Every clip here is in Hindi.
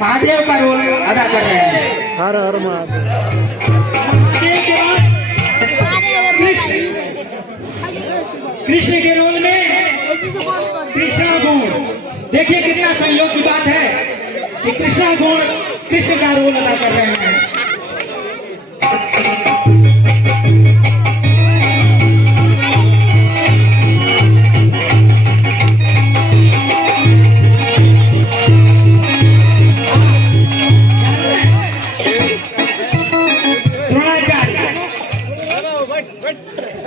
महादेव का रोल अदा कर रहे हैं। हर हर महादेव। कृष्ण के रोल में कृष्णा गुण, देखिए कितना संयोग की बात है कि कृष्णा गुण कृष्ण का रोल अदा कर रहे हैं।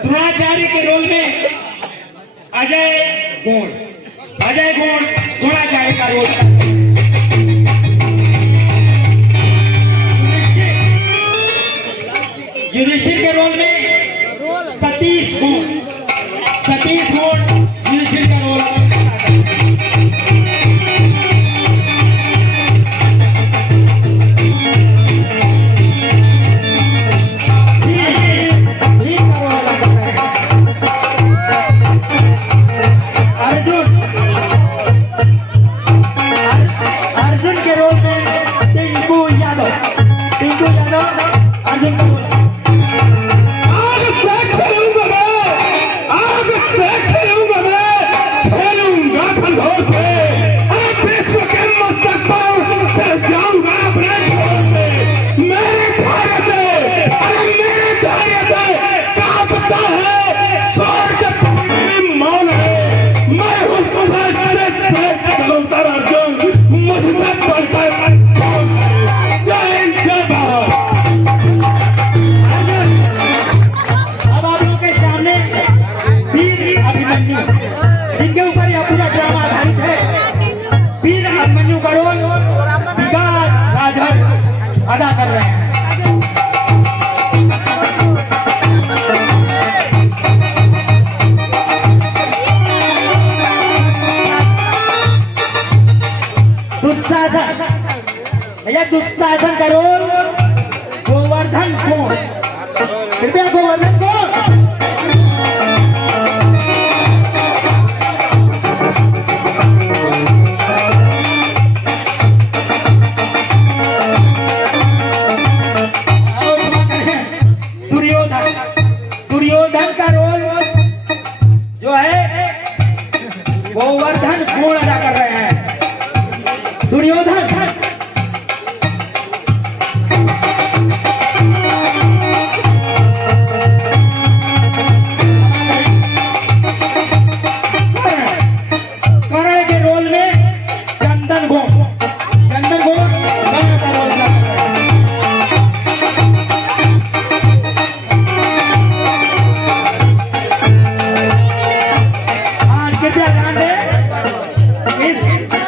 द्रोणाचार्य के रोल में अजय गुण द्रोणाचार्य का रोल। युधिष्ठिर के रोल में सतीश गुण युधिष्ठिर का रोल। जिनके ऊपर यह पूरा ड्रामा आधारित है, वीर अभिमन्यु का रोल विकास राजभर अदा कर रहे हैं। दुशासन का रोल गोवर्धन गुण, कृपया गोवर्धन गुण। दुर्योधन का रोल जो है गोवर्धन गुण अदा कर रहे हैं। दुर्योधन कर्ण के रोल में चंदन गुण कर्ण का रोल अदा कर रहे हैं। कृपया ध्यान दें, इस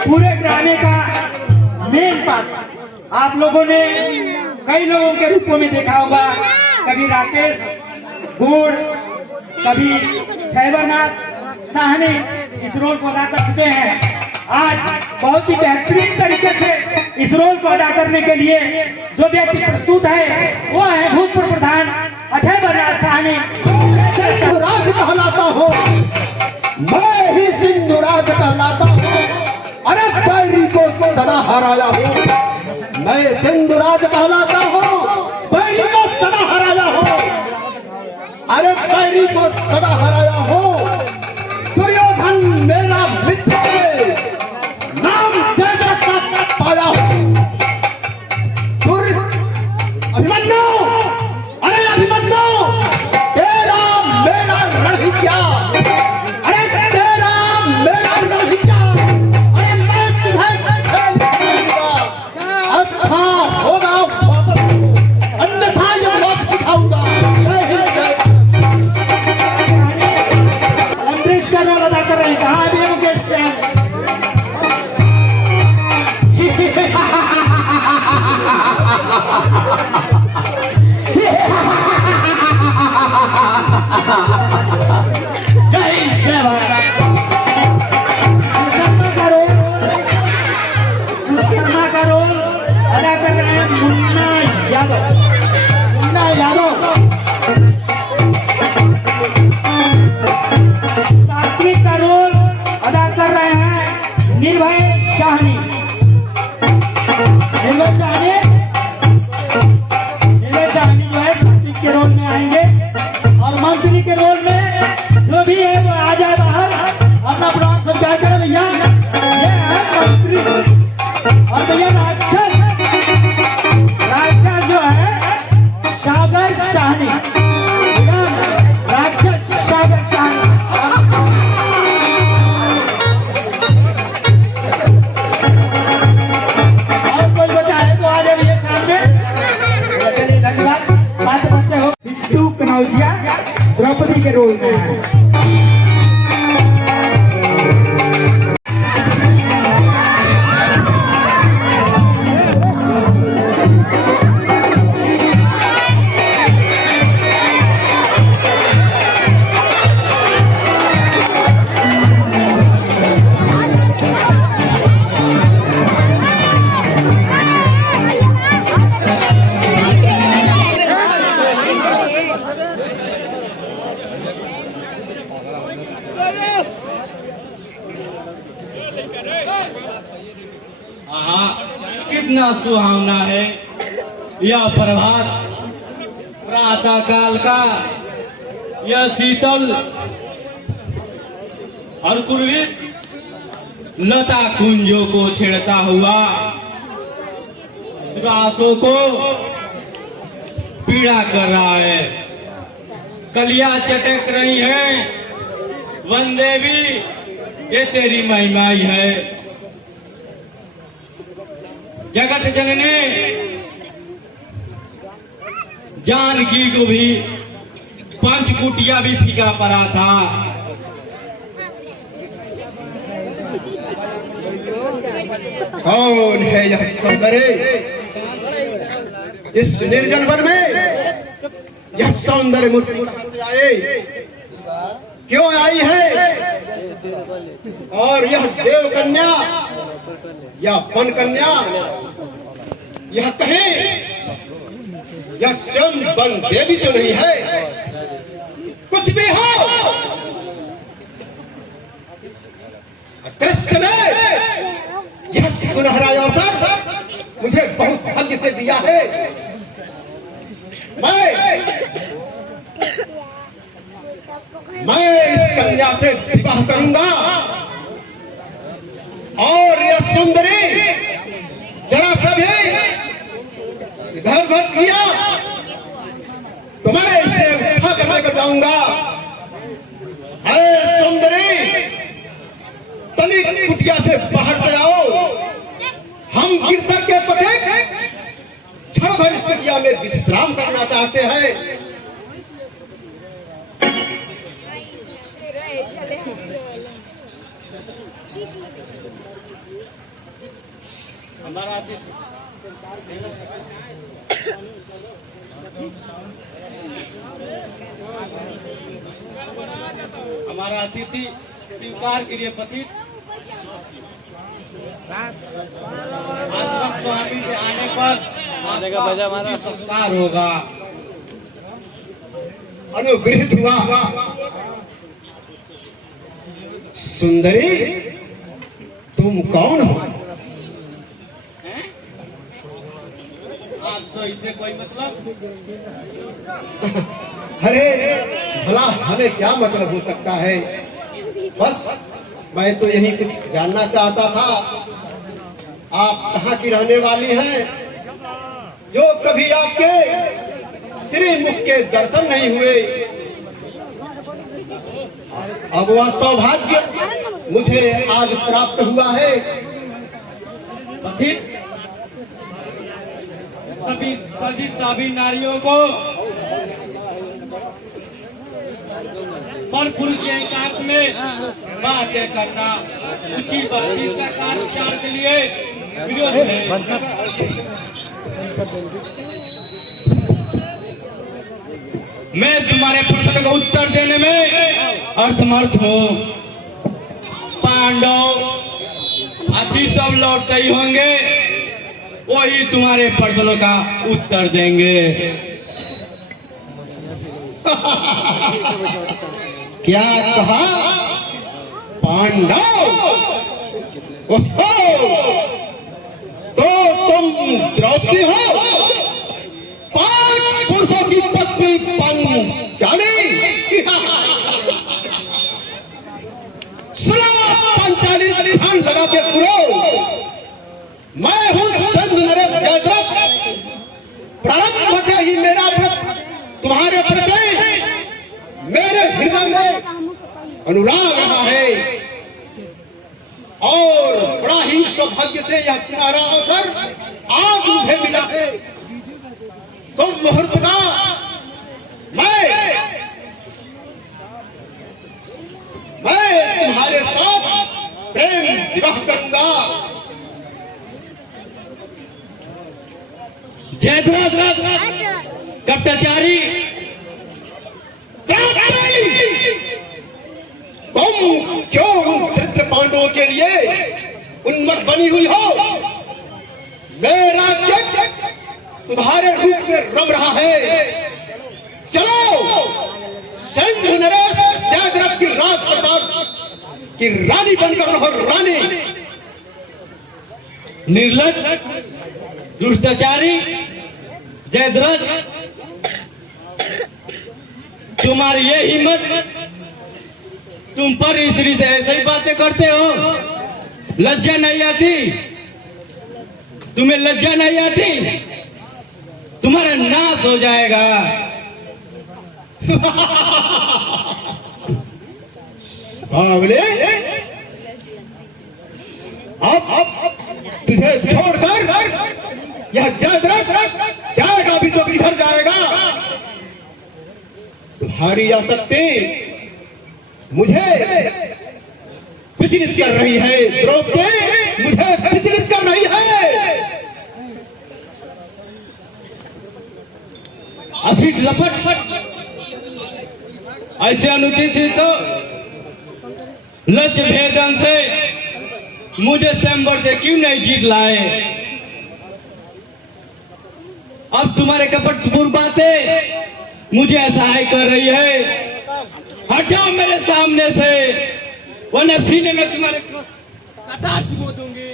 पूरे ड्रामे का मेन पात्र आप लोगों ने कई लोगों के रूपों में देखा होगा। कभी राकेश गुण, कभी छयवरनाथ साहनी इस रोल को अदा कर चुके हैं। आज बहुत ही बेहतरीन तरीके से इस रोल को अदा करने के लिए जो व्यक्ति प्रस्तुत है वो है भूतपूर्व प्रधान छयवरनाथ साहनी। राज कहलाता हो, मैं ही सिंधुराज कहलाता हूँ। अरे बैरी को सदा हराया हूँ, मैं सिंधुराज कहलाता हूँ। बैरी को सदा हराया हूँ, अरे बैरी को सदा हराया हूँ। दुर्योधन मेरा मित्र है, नाम जय का पाया हूँ। अभिमन्यु, अरे अभिमन्यु, तेरा मेरा रणहिया, सात्विक का रोल अदा कर रहे हैं निर्भय शाहनी। आहा, कितना सुहावना है यह प्रभात, प्रातः काल का यह शीतल और कुर्वित लता कुंजों को छेड़ता हुआ रातों को पीड़ा कर रहा है। कलियां चटक रही हैं, वंदे भी ये तेरी महिमा ही है। जगत जननी जानकी को भी पंचकुटिया भी फीका पड़ा था। कौन है यह सौंदर्य इस निर्जन वन में? यह सौंदर्य मूर्ति कहां से आए, क्यों आई है? और यह देव कन्या या वन कन्या, यह कहीं यह स्वयं वन देवी तो नहीं है? कुछ भी हो, दृश्य में यह सुनहरा अवसर मुझे बहुत भाग्य से दिया है। मैं इस कन्या से विवाह करूंगा और यह सुंदरी जरा सा भी इधर उधर किया तो मैं इसे उठा कर लेकर जाऊंगा। अरे सुंदरी, तनिक कुटिया से बाहर तो आओ। हम गिरधर के पथिक क्षण भर इस कुटिया में विश्राम करना चाहते हैं। हमारा अतिथि स्वीकार के लिए पतित आश्रम स्वामी के आने पर आपका सत्कार होगा। अनुग्रहित हुआ। सुंदरी, तुम कौन हो? आप तो इसे कोई मतलब? अरे भला हमें क्या मतलब हो सकता है? बस मैं तो यही कुछ जानना चाहता था, आप कहाँ की रहने वाली हैं? जो कभी आपके श्रीमुख के दर्शन नहीं हुए, अब वह सौभाग्य मुझे आज प्राप्त हुआ है। सभी नारियों को पर पुरुष के एकांत में बातें करना उचित सरकार विचार के लिए विरोध है। मैं तुम्हारे प्रश्न का उत्तर देने में असमर्थ हूँ। पांडव हाथी सब लौटते ही होंगे, वही तुम्हारे प्रश्नों का उत्तर देंगे। क्या कहा? पांडव? ओहो, तो तुम द्रौपदी हो, 5 पुरुषों की पत्नी पंचाली। सुनो पंचाली, ध्यान लगा के सुनो। मैं हूँ सिंधु नरेश जयद्रथ। प्रारंभ से ही मेरा व्रत तुम्हारे प्रति मेरे हृदय में अनुराग रहा है, और बड़ा ही सौभाग्य से यह सुनहरा अवसर आज मुझे मिला है। शुभ मुहूर्त का मैं तुम्हारे साथ प्रेम विवाह करूंगा। जयद्रथ कपटाचारी, तुम क्यों उन धृत पांडवों के लिए उन्मत्त बनी हुई हो? मेरा राज्य तुम्हारे रूप में रम रहा है। चलो सिंधु नरेश जयद्रथ की राजप्रसाद की रानी बनकर रहो। रानी निर्लज, दुष्टाचारी, जयद्रथ, तुम्हारी ये हिम्मत, तुम पर स्त्री से ऐसे ही बातें करते हो? लज्जा नहीं आती? तुम्हें लज्जा नहीं आती? तुम्हारा नाश हो जाएगा। बावले, अब तुझे छोड़कर यह जयद्रथ जाएगा भी तो किधर जाएगा? तुम्हारी आसक्ति मुझे विचलित कर रही है द्रौपदी, मुझे विचलित कर रही है। असिट लपट ऐसे अनुचित तो लज्ज भेदन से मुझे स्वयंवर से क्यों नहीं जीत लाए? अब तुम्हारे कपटपूर्ण बातें मुझे असहाय कर रही है। हट जाओ मेरे सामने से, वरना सीने में तुम्हारे कटा चुबो दूंगी।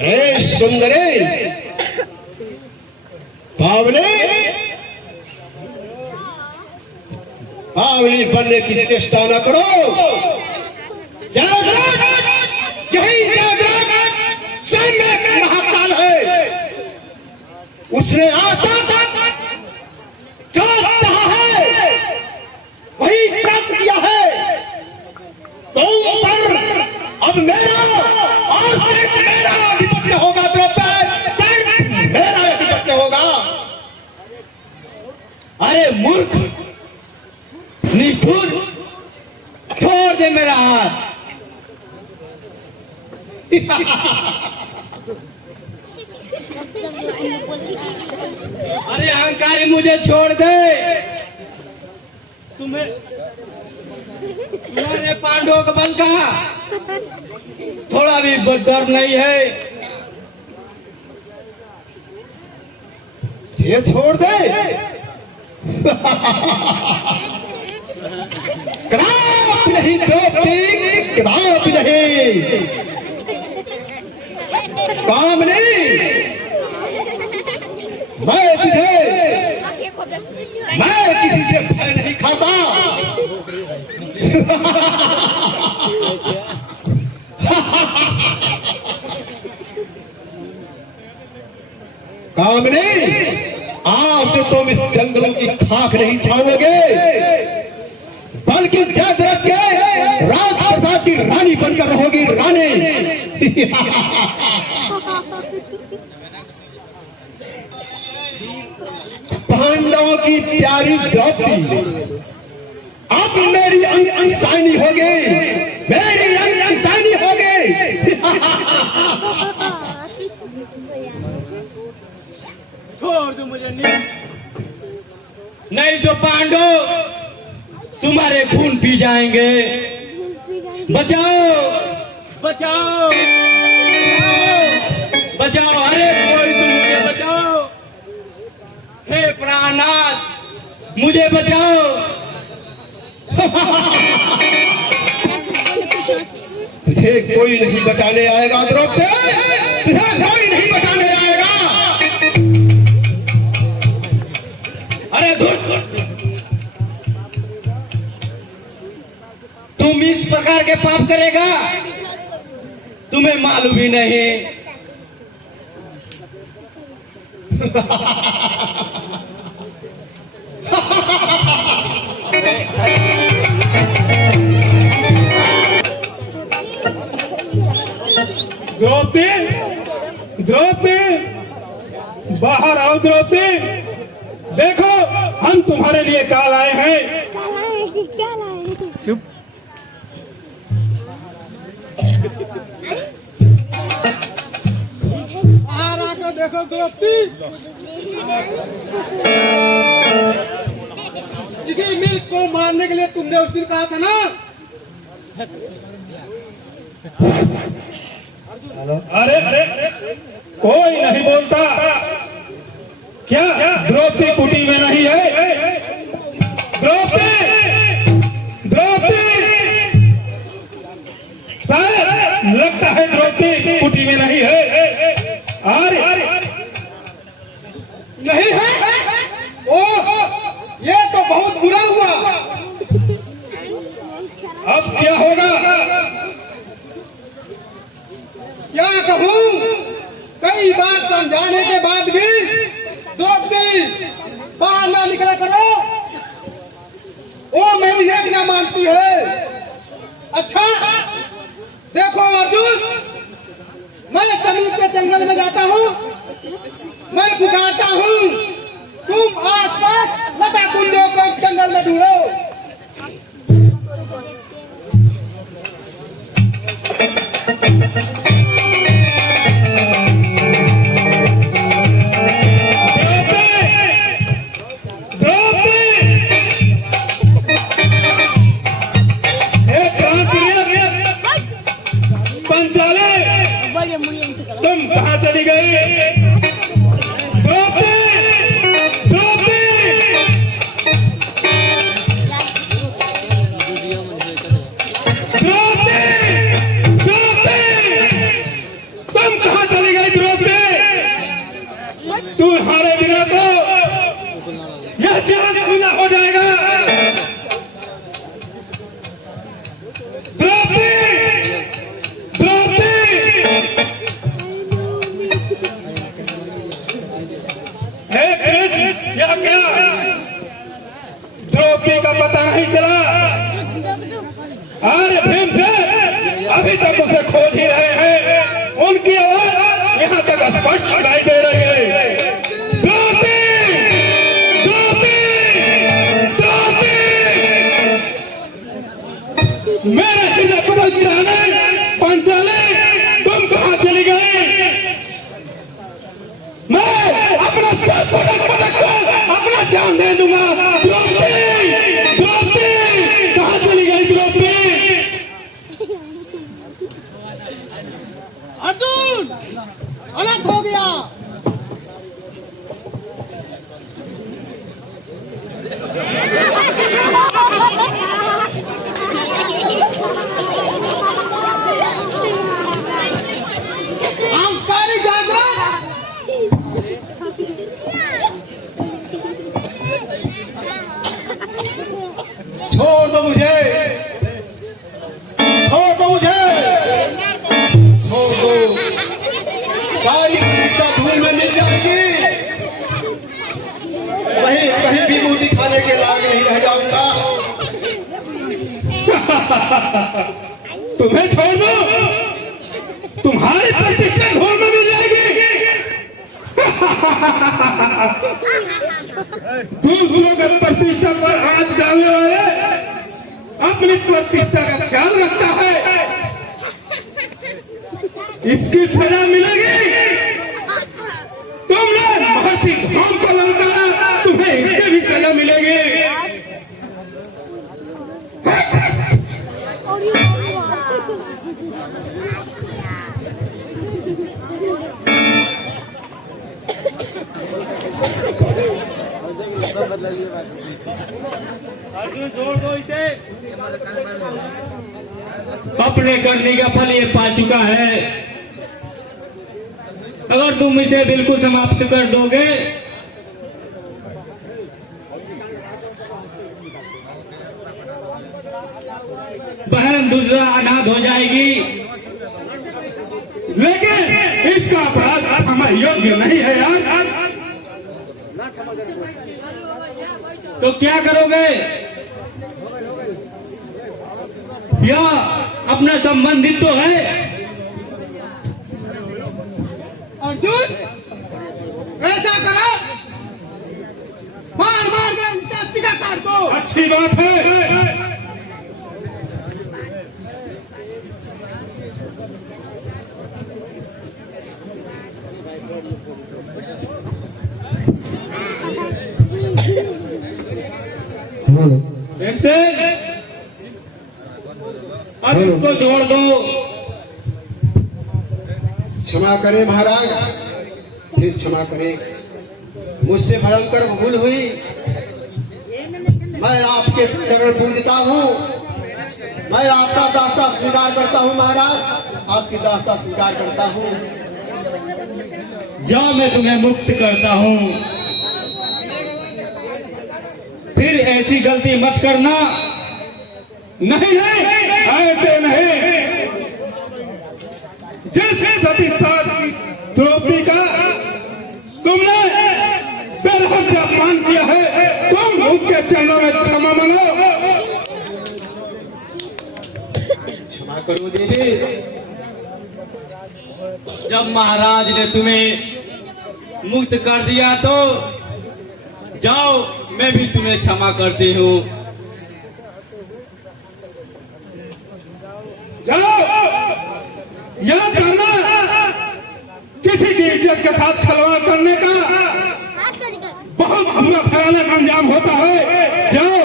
हे सुंदरी, बावली, बावली बनने की चेष्टा न करो। जयद्रथ, यही जयद्रथ स्वयं एक महाकाल है। उसने आज तक जो चाहा है वही प्राप्त किया है। तुम पर अब मेरा, आज तक मेरा आधिपत्य होगा द्रौपदी, सिर्फ मेरा आधिपत्य होगा। अरे मूर्ख, निष्ठुर, छोड़ दे मेरा हाथ। अरे अहंकारी, मुझे छोड़ दे। तुम्हारे पांडवों का बल का थोड़ा भी डर नहीं है? ये छोड़ दे। कदापि नहीं द्रौपदी, कदापि नहीं। कामनी, मैं किसी से भय नहीं खाता। कामनी, आज से तुम इस जंगलों की खाक नहीं छाओगे, बल्कि जयद्रथ के राजप्रसाद की रानी बनकर रहोगी, रानी। पांडवों की प्यारी द्रौपदी अब मेरी अंतसानी हो गई, मेरी अंतसानी हो गई। छोड़ दो मुझे, नहीं तो पांडव तुम्हारे खून पी जाएंगे। बचाओ, बचाओ, बचाओ, अरे कोई तुम मुझे बचाओ। हे प्राणनाथ, मुझे बचाओ। तुझे कोई नहीं बचाने आएगा द्रौपदी, तुझे कोई नहीं बचाने आएगा। अरे धुत, तुम इस प्रकार के पाप करेगा, तुम्हें मालूम ही नहीं। द्रौपदी, द्रौपदी, बाहर आओ द्रौपदी। देखो, हम तुम्हारे लिए काल आए हैं। चुप। बाहर आकर देखो द्रौपदी, इसी मिल्क को मारने के लिए तुमने उस दिन कहा था ना। अरे कोई नहीं बोलता क्या? द्रौपदी कुटी में नहीं है? द्रौपदी, द्रौपदी, पति में नहीं है। और नहीं है? ओ, ये तो बहुत बुरा हुआ। अब क्या होगा? क्या कहूँ? कई बार समझाने के बाद भी द्रौपदी बाहर ना निकला करो। वो मेरी एक ना मानती है। अच्छा देखो अर्जुन, मैं समीप के जंगल में जाता हूँ, मैं पुकारता हूँ, तुम आसपास लता कुंडों को जंगल में ढूंढो। तुम कहाँ चली गई? द्रौपदी, द्रौपदी! द्रौपदी, द्रौपदी! तुम कहाँ चली गई द्रौपदी? तुम्हारे बिना तो यह जान खुला हो जाएगा। द्रौपदी, द्रौपदी! हे कृष्ण, यह क्या? द्रौपदी का पता नहीं चला। अरे भीमसेन अभी तक उसे खोज ही रहे हैं। उनकी आवाज यहाँ तक स्पष्ट सुनाई दे रही है। द्रौपदी, द्रौपदी, द्रौपदी! मेरे हृदय कमल की रानी पांचाली, तुम कहाँ चली गई? मैं अपना सर पटक पटक कर अपना जान दे दूंगा। द्रौपदी, द्रौपदी! कहाँ चली गई द्रौपदी? अर्जुन, अलर्ट हो गया। अंकारी जागरण। छोड़ दो मुझे, छोड़ दो मुझे, छोड़ दो। सारी प्रतिष्ठा धूल में मिल जाएगी। वहीं कहीं भी मुंह दिखाने के लायक नहीं रह जाऊंगा। तुम्हें छोड़ दो? तुम्हारी प्रतिष्ठा धूल में मिल जाएगी। दूसरों की प्रतिष्ठा पर आंच डालने वाले अपनी प्रतिष्ठा का ख्याल रखता है। इसकी सजा मिलेगी। तुमने महर्षि धर्म को ललकारा, तुम्हें इसकी भी सजा मिलेगी। अर्जुन छोड़ दो इसे। अपने करने का फल ये पा चुका है। अगर तुम इसे बिल्कुल समाप्त कर दोगे बहन दूसरा अनाथ हो जाएगी। लेकिन इसका अपराध क्षमा योग्य नहीं है यार। तो क्या करोगे? यह अपना संबंधित तो है। अर्जुन, ऐसा करो, मार मार के उसका सीधा काट दो। अच्छी बात है। भीमसेन, अब इसको छोड़ दो। क्षमा करें महाराज, जी क्षमा करें। मुझसे भयंकर भूल हुई। मैं आपके चरण पूजता हूँ। मैं आपका दास्ता स्वीकार करता हूँ महाराज, आपकी दास्ता स्वीकार करता हूँ। जाओ मैं तुम्हें मुक्त करता हूँ। फिर ऐसी गलती मत करना। नहीं नहीं, ऐसे नहीं। जिस सती साथ द्रौपदी का तुमने बेरहम से अपमान किया है, तुम उसके चरणों में क्षमा मांगो। क्षमा करो देवी। जब महाराज ने तुम्हें मुक्त कर दिया तो जाओ मैं भी तुम्हें क्षमा करती हूँ। जाओ, याद करना, किसी की इज्जत के साथ खिलवाड़ करने का बहुत बुरा भयानक अंजाम होता है। जाओ।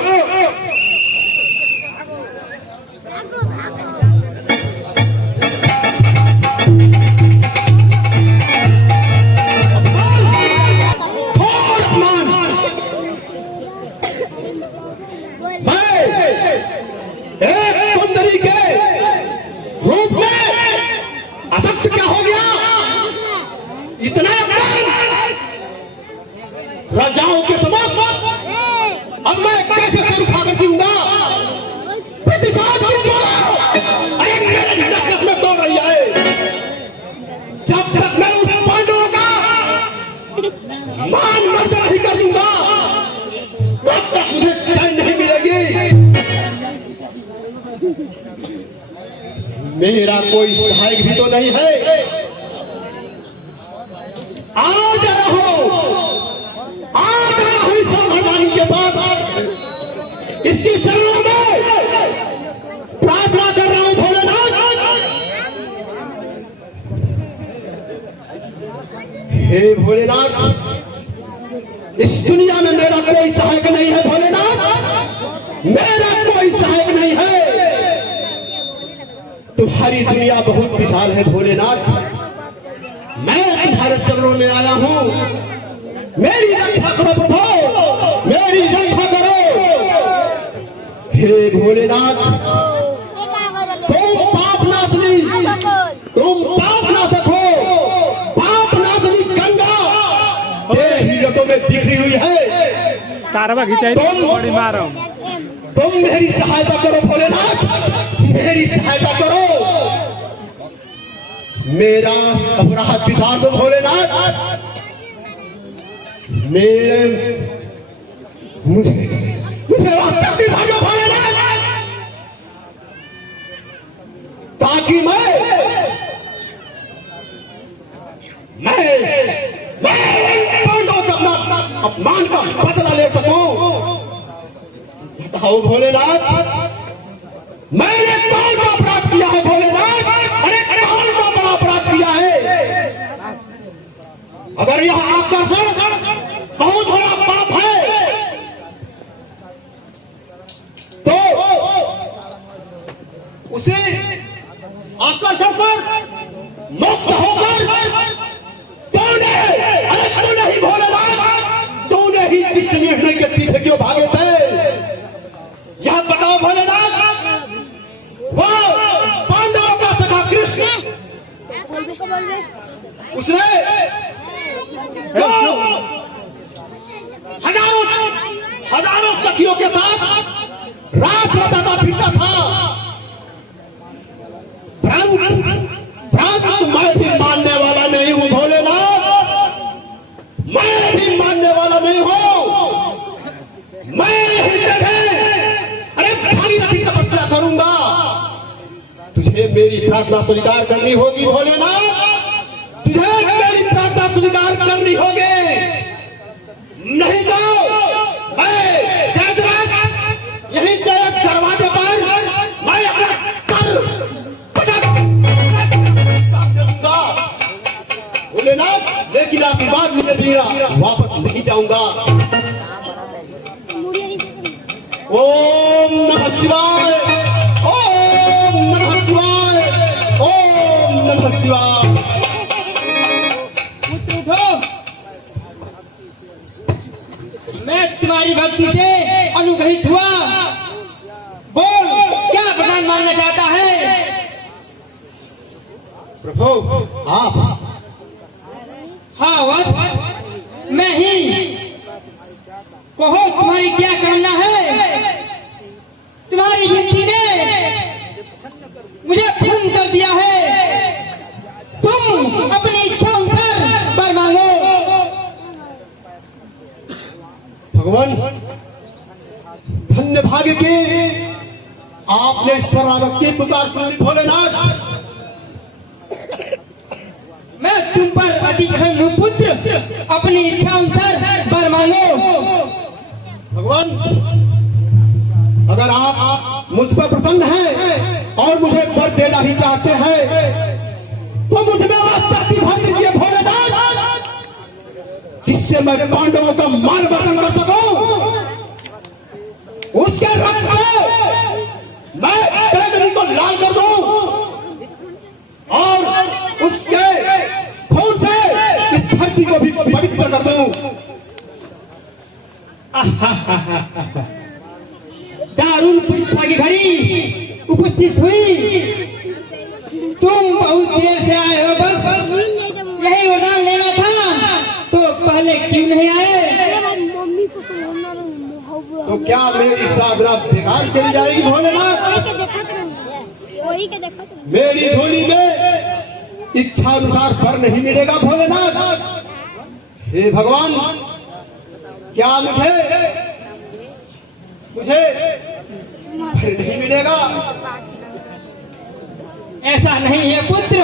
एक सुंदरी के रूप में असक्त क्या हो गया? इतना अपमान राजाओं के समक्ष अब मैं कैसे सर उठाकर दूंगा? प्रतिशोध की ज्वाला अरे मेरे नक्श में दौड़ रही है। जब तक मैं उस पांडवों का मान मर्द नहीं कर दूंगा तब तक मुझे चैन नहीं मिलेगी। मेरा कोई सहायक भी तो नहीं है। आ जा रहा हूं इस भगवानी के पास, इसके चरणों में प्रार्थना कर रहा हूं भोलेनाथ। हे भोलेनाथ, इस दुनिया में मेरा कोई सहायक नहीं है भोलेनाथ, मेरा कोई सहायक नहीं है। तुम्हारी दुनिया बहुत विशाल है भोलेनाथ, मैं तुम्हारे चरणों में आया हूँ। मेरी रक्षा करो प्रभु, मेरी रक्षा करो। हे भोलेनाथ, तुम पाप नाशनी, तुम पाप नाशक हो। पाप नाशनी गंगा तेरे ही लटों में बिखरी हुई है। कारवा खिंचाई बड़ी मारो। तुम मेरी सहायता करो भोलेनाथ, मेरी सहायता करो। मेरा अपराध विसार दो भोलेनाथ। मुझे वास्तव में भागो भोलेनाथ, ताकि मैं पांडवों से अपना अपमान का बदला ले सकूं। बताओ भोलेनाथ, मैंने कौन सा अपराध किया है भोलेनाथ? अरे कौन सा बड़ा अपराध किया है? अगर यह आकर्षण बहुत बड़ा पाप है तो उसे आकर्षण पर मुक्त होकर तूने ही भोलेनाथ, तूने ही इस निर्णय के पीछे क्यों भागे थे? यह बताओ भोलेनाथ। वो पांडवों का सखा कृष्ण, उसने हजारों सखियों के साथ रास रचाता फिरता था। मैं भी मानने वाला नहीं हूं भोलेनाथ, मैं भी मानने वाला नहीं हूं। मैं अरे भागीरथी तपस्या करूंगा। तुझे मेरी प्रार्थना स्वीकार करनी होगी भोलेनाथ, तुझे मेरी प्रार्थना स्वीकार करनी होगी। नहीं जाओ, मैं जयद्रथ यहीं दरवाजे पर मैं अपना दूंगा भोलेनाथ, लेकिन आशीर्वाद मुझे दिया, वापस नहीं जाऊंगा। ओम नमः शिवाय, ओम नमः शिवाय, ओम नमः शिवाय। मैं तुम्हारी भक्ति से अनुग्रहित हुआ। बोल क्या वरदान मांगना प्रभु आप हाँ वत्स, मैं ही। कहो तुम्हारी क्या कामना है? तुम्हारी विनती ने मुझे प्रसन्न कर दिया है। तुम अपनी इच्छा अनुसार वर मांगो। भगवान, धन्य भाग्य की आपने शरणागति पुकार सुनी भोलेनाथ। मैं तुम पर अति प्रसन्न हूँ पुत्र, अपनी इच्छा अनुसार वर मांगो। भगवान, अगर आप मुझ पर प्रसन्न हैं और मुझे वर देना ही चाहते हैं तो मुझ में वह शक्ति भर दीजिए भोलेनाथ, जिससे मैं पांडवों का मान वर्धन कर सकूं। उसके रक्त से मैं बैगनी को लाल कर दूं और उसके खून से इस धरती को भी पवित्र कर दूं। दारुण परीक्षा की घड़ी उपस्थित हुई। तुम बहुत देर से आए हो, बस यही वरदान लेना था तो पहले क्यों नहीं आए? तो क्या मेरी साधना बेकार चली जाएगी भोलेनाथ? मेरी झोली में इच्छा अनुसार फल नहीं मिलेगा भोलेनाथ। हे भगवान, क्या मुझे फल नहीं मिलेगा? ऐसा नहीं है पुत्र,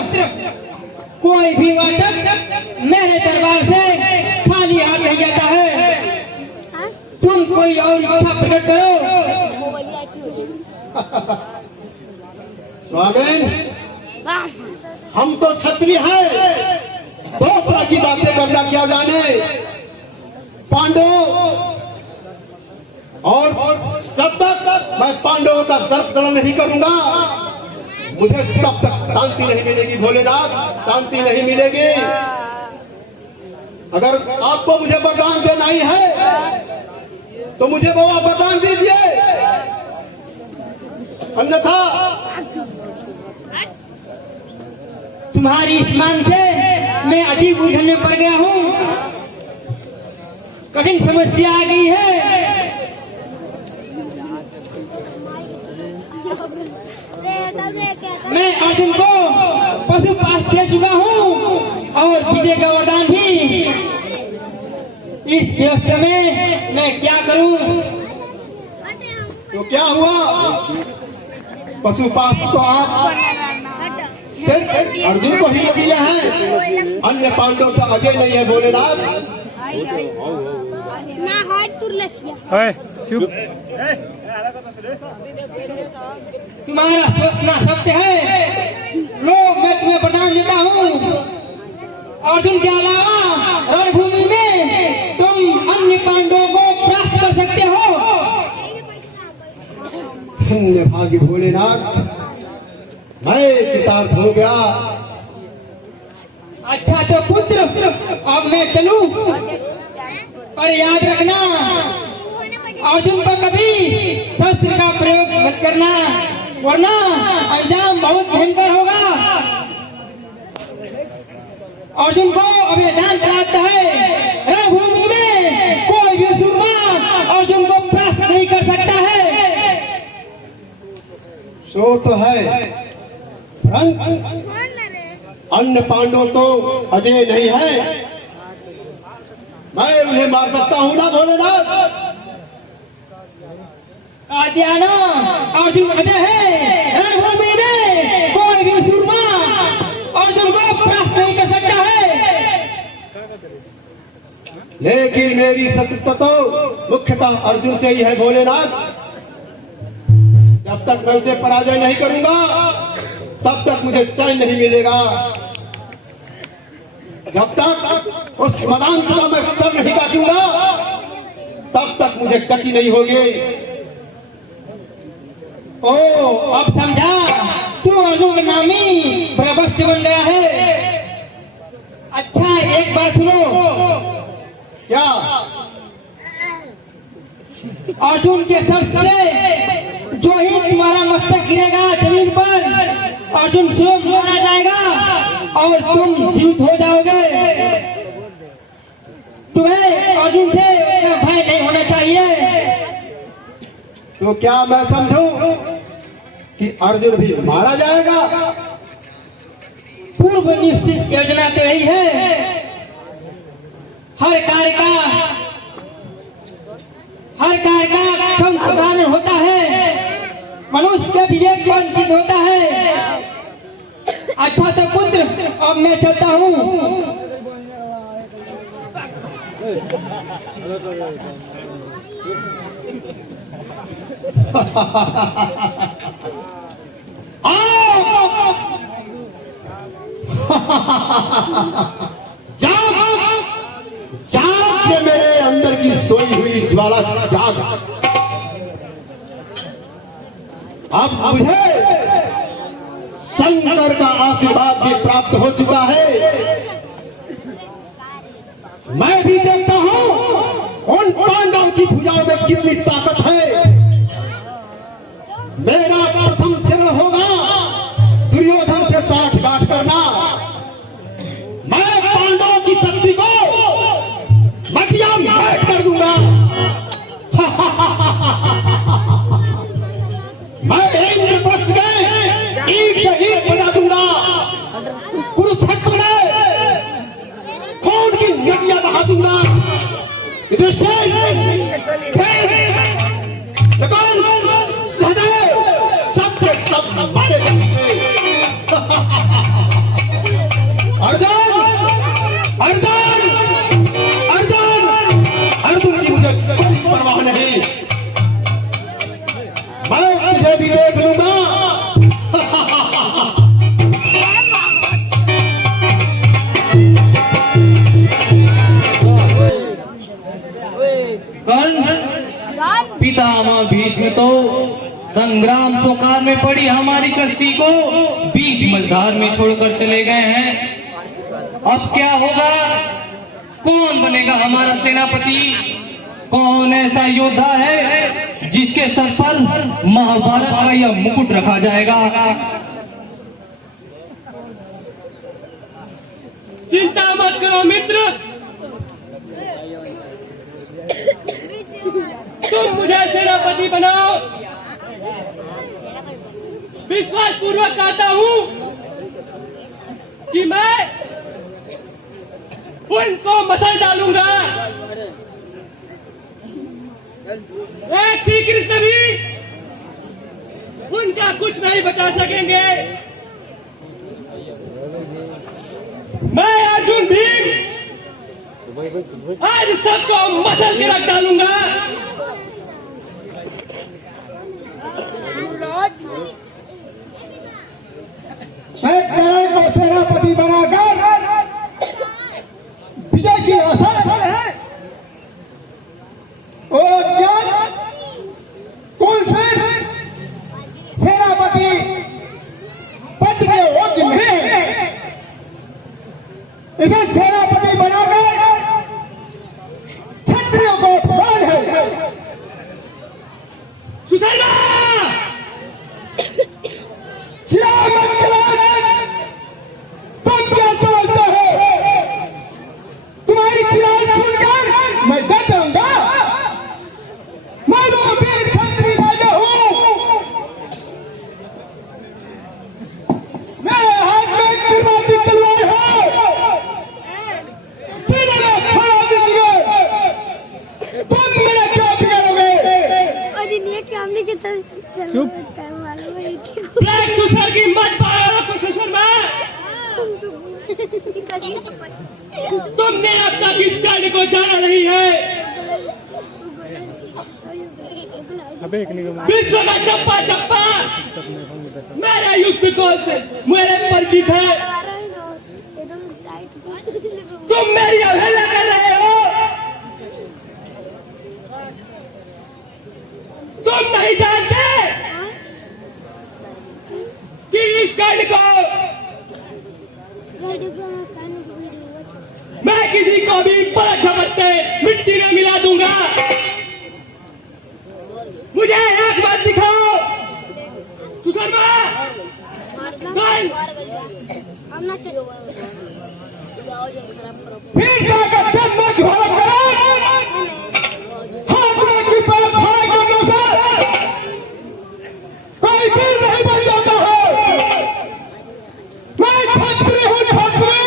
कोई भी वाचक मेरे दरबार से खाली हाथ नहीं जाता है। तुम कोई और इच्छा प्रकट करो। स्वामी, हम तो क्षत्रिय हैं, दो तरह की बातें करना क्या जाने। पांडवों और जब तक मैं पांडवों का दर्द दर्द नहीं करूंगा मुझे तब तक शांति नहीं मिलेगी भोलेनाथ, शांति नहीं मिलेगी। अगर आपको मुझे वरदान देना ही है तो मुझे बाबा वरदान दीजिए, अन्यथा तुम्हारी इस मांग से मैं अजीब उलझन में पड़ गया हूँ। कठिन समस्या आ गई है। मैं अर्जुन को पशु पास दे चुका हूँ और विजय का वरदान भी। इस व्यवस्था में मैं क्या करूँ? तो क्या हुआ? पशुपास तो आप सिर्फ अर्जुन को ही दिया है, अन्य पांडव का अजय नहीं है भोलेनाथ। ओए चुप। तुम्हारा सोचना सत्य है। लो, मैं तुम्हें वरदान देता हूँ। अर्जुन के अलावा रणभूमि में तुम अन्य पांडवों को परास्त कर सकते हो। धन्य भाग्य भोलेनाथ, मैं कृतार्थ हो गया। अच्छा तो पुत्र, अब मैं चलूं, पर याद रखना अर्जुन पर कभी शस्त्र का प्रयोग मत करना, वरना अंजाम बहुत भयंकर होगा। अर्जुन को अभिधान प्राप्त है, रणभूमि में कोई भी सूरमा अर्जुन को परास्त नहीं कर सकता है। सो तो है, अन्य पांडव तो अजय नहीं है, मैं उन्हें मार सकता हूँ ना भोलेनाथ? आद्याना, अर्जुन अजय है। रणभूमि में कोई भी सूरमा अर्जुन को परास्त नहीं कर सकता है। लेकिन मेरी शत्रुता तो मुख्यतः अर्जुन से ही है भोलेनाथ। जब तक मैं उसे पराजय नहीं करूंगा तब तक मुझे चैन नहीं मिलेगा। जब तक उस मदांत का मैं सर नहीं काटूंगा तब तक मुझे गति नहीं होगी। ओ, अब समझा, तू अर्जुन का नामी प्रभक्त बन गया है। अच्छा, एक बात सुनो। क्या? अर्जुन के शस्त्र से जो ही तुम्हारा मस्तक गिरेगा जमीन पर, अर्जुन स्वयं मारा जाएगा। और तुम जीवित हो जाओगे। तुम्हें अर्जुन से उतना भय नहीं होना चाहिए। तो क्या मैं समझूं कि अर्जुन भी मारा जाएगा? पूर्व निश्चित योजना तो यही है। हर कार्य का संशोधन होता है। मनुष्य का विवेक वंचित होता है। अच्छा तो पुत्र, अब मैं चलता हूँ। जाग के मेरे अंदर की सोई हुई ज्वाला जाग। अब मुझे शंकर का आशीर्वाद भी प्राप्त हो चुका है। मैं भी देखता हूं उन पांडवों की भुजाओं में कितनी ताकत है। मेरा प्रथम चरण होगा दुर्योधन से साठगांठ करना। मैं पांडवों की शक्ति को मटिया मैट कर दूंगा। मैं इंद्रप्रस्थ में ईंट से ईंट बजा दूंगा। कुरुक्षेत्र में खून की नदियां बहा दूंगा। युधिष्ठिर, सहदेव, सब के सब मारे जाएंगे। अर्जुन, अर्जुन, अर्जुन, अर्जुन की मुझे कोई परवाह नहीं। मैं तुझे भी देख लूंगा। पितामह भीष्म तो संग्राम सुकाल में पड़ी हमारी कश्ती को बीच मझधार में छोड़कर चले गए हैं। अब क्या होगा? कौन बनेगा हमारा सेनापति? कौन ऐसा योद्धा है जिसके सर पर महाभारत का यह मुकुट रखा जाएगा? चिंता मत करो मित्र, तुम मुझे सेनापति बनाओ। विश्वास पूर्वक कहता हूँ कि मैं उनको मसल डालूंगा। एक श्री कृष्ण भी उनका कुछ नहीं बचा सकेंगे। मैं अर्जुन भी आज सबको मसल के रख डालूंगा। मैं कर्ण को सेनापति बनाकर विजय की आशा है। और क्या कौन से सेनापति पद के योग्य नहीं है, इसे सेनापति बनाकर क्षत्रियों को अपमान है। सुशर्मा, तुम क्या समझते हो? तुम्हारी चिराग सुनकर मैं डर जाऊंगा। मैं तो वीर क्षत्रिय राजा हूं। मेरे हाथ में त्रिमासी तलवार है। सीने में फड़ा दीजिए। तुम मेरा क्या बिगाड़ोगे? और ये सामने की तरफ चुप मालूम है कि ब्लैक सुसर की मत पाया को सुशर्मा। तुमने अब तक इस कार्य को जाना नहीं है। विश्व का चप्पा चप्पा मेरे युद्ध कौल से मेरे परिचित है। तुम मेरी अवहेलना कर रहे हो। तुम नहीं जानते कि इस कार्य को मैं किसी को भी परख झपटते मिट्टी में मिला दूंगा। मुझे एक बात दिखाओ सुशर्मा, हम ना चलो फिर जाकर जब मैं घोड़ा करा हाथ में की पर भाई करने से कोई वीर नहीं बन जाता है। मैं छत्री हूँ, छत्री।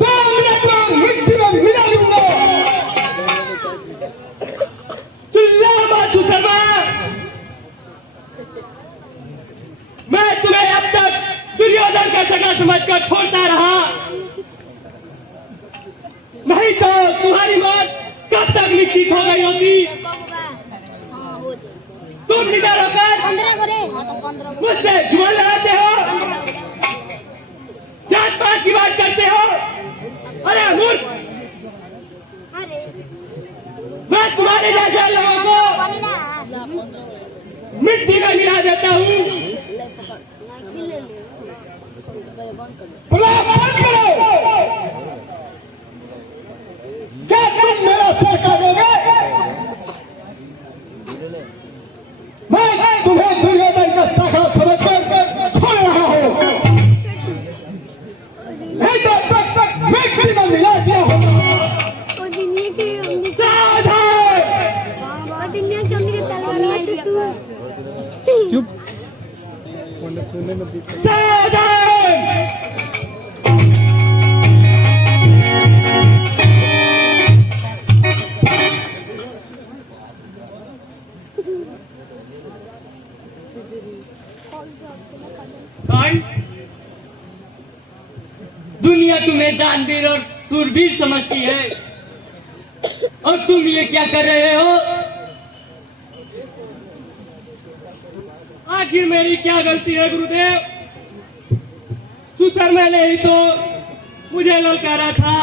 दो मिनट में मिट्टी में मिला लूंगा। चिल्ला मत सुशर्मा, मैं तुम्हें अब तक दुर्योधन का सगा समझकर छोड़ता रहा, नहीं तो तुम्हारी मौत कब तक निश्चित हो गई होती। तुम निडर होकर मुझसे जुबान लगाते हो, जात पात की बात करते हो। अरे मूर्ख, मैं तुम्हारे जैसे लोगों को मिट्टी में मिला देता हूँ। बुलाओ, बंद करो। क्या तुम मेरा सर काटोगे? मैं तुम्हें दुर्योधन का सखा समझकर छोड़ रहा हूँ, नहीं तो तक मिट्टी में मिला दिया होगा। और दुनिया के हमने सावधान, और दुनिया के हमने तलवार में छुट्टू सावधान। कौन? दुनिया तुम्हें दानवीर और सूरवीर समझती है, और तुम ये क्या कर रहे हो? आखिर मेरी क्या गलती है गुरुदेव? सुशर्मा ने ही तो मुझे ललकारा था,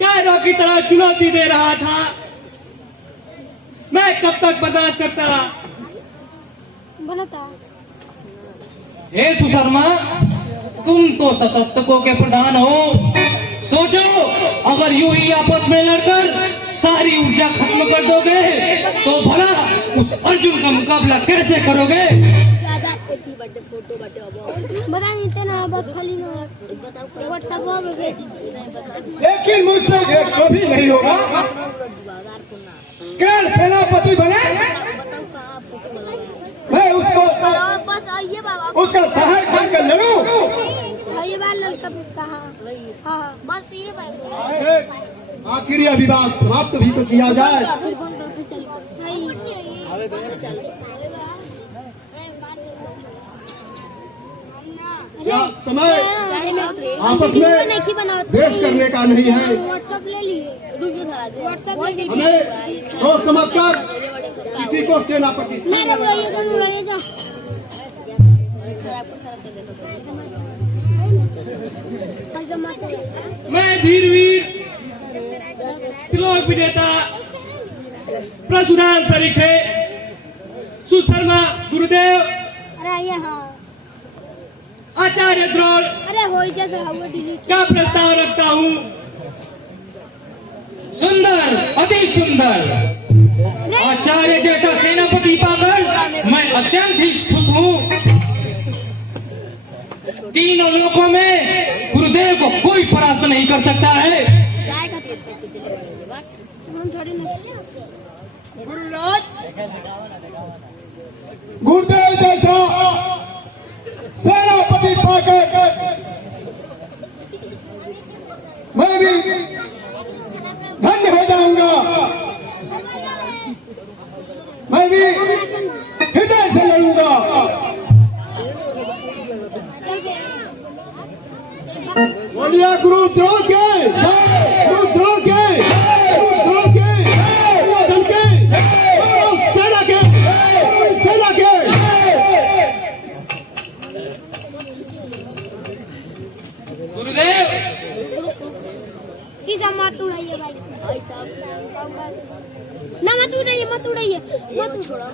कैरों की तरह चुनौती दे रहा था। मैं कब तक बर्दाश्त करता रहा? बनता हे सुशर्मा, तुम तो सतत्तकों के प्रधान हो। सोचो, अगर यूं ही आपस में लड़कर सारी ऊर्जा खत्म कर दोगे तो भला उस अर्जुन का मुकाबला कैसे करोगे? बता नहीं थे बस खाली ना व्हाट्सएप में भेज दी। लेकिन मुझसे ये कभी नहीं होगा। कल सेनापति बने मैं उसको बस आइए बाबा उसका सहायक बनकर लड़ूं। ये बात लड़का कहाँ? हाँ बस ये बात आखिर यह विवाद समाप्त भी तो किया जाए। फिर बंद करके चल नहीं क्या समय आपस में देश करने का नहीं है। व्हाट्सएप ले लिए, व्हाट्सएप ले लिए। हमें सोच समझ कर किसी को सेनापति मेरे उड़ाइए तो उड़ाइए जाओ। मैं धीरवीर त्रिलोक विजेता परशुराम सरीखे सुशर्मा गुरुदेव अरे ये हाँ आचार्य द्रोण अरे हो जैसा हुआ डिलीट का प्रस्ताव रखता हूँ। सुंदर, अति सुंदर आचार्य जैसा सेनापति पाकर मैं अत्यंत ही खुश हूँ। तीनों लोकों में गुरुदेव को कोई परास्त नहीं कर सकता है। हम थोड़ी ना गुरुदेव जैसा सेनापति पाकर मैं भी धन्य हो जाऊंगा। मैं भी हृदय से लड़ूंगा। बोलिए गुरु द्रोण के, गुरु द्रोण के, गुरु द्रोण के, दुर्योधन के, सेना के, सेना के। गुरुदेव किसा मत उड़ाइए भाई ना मत उड़ाइए मत उड़ाइए मत छोड़ो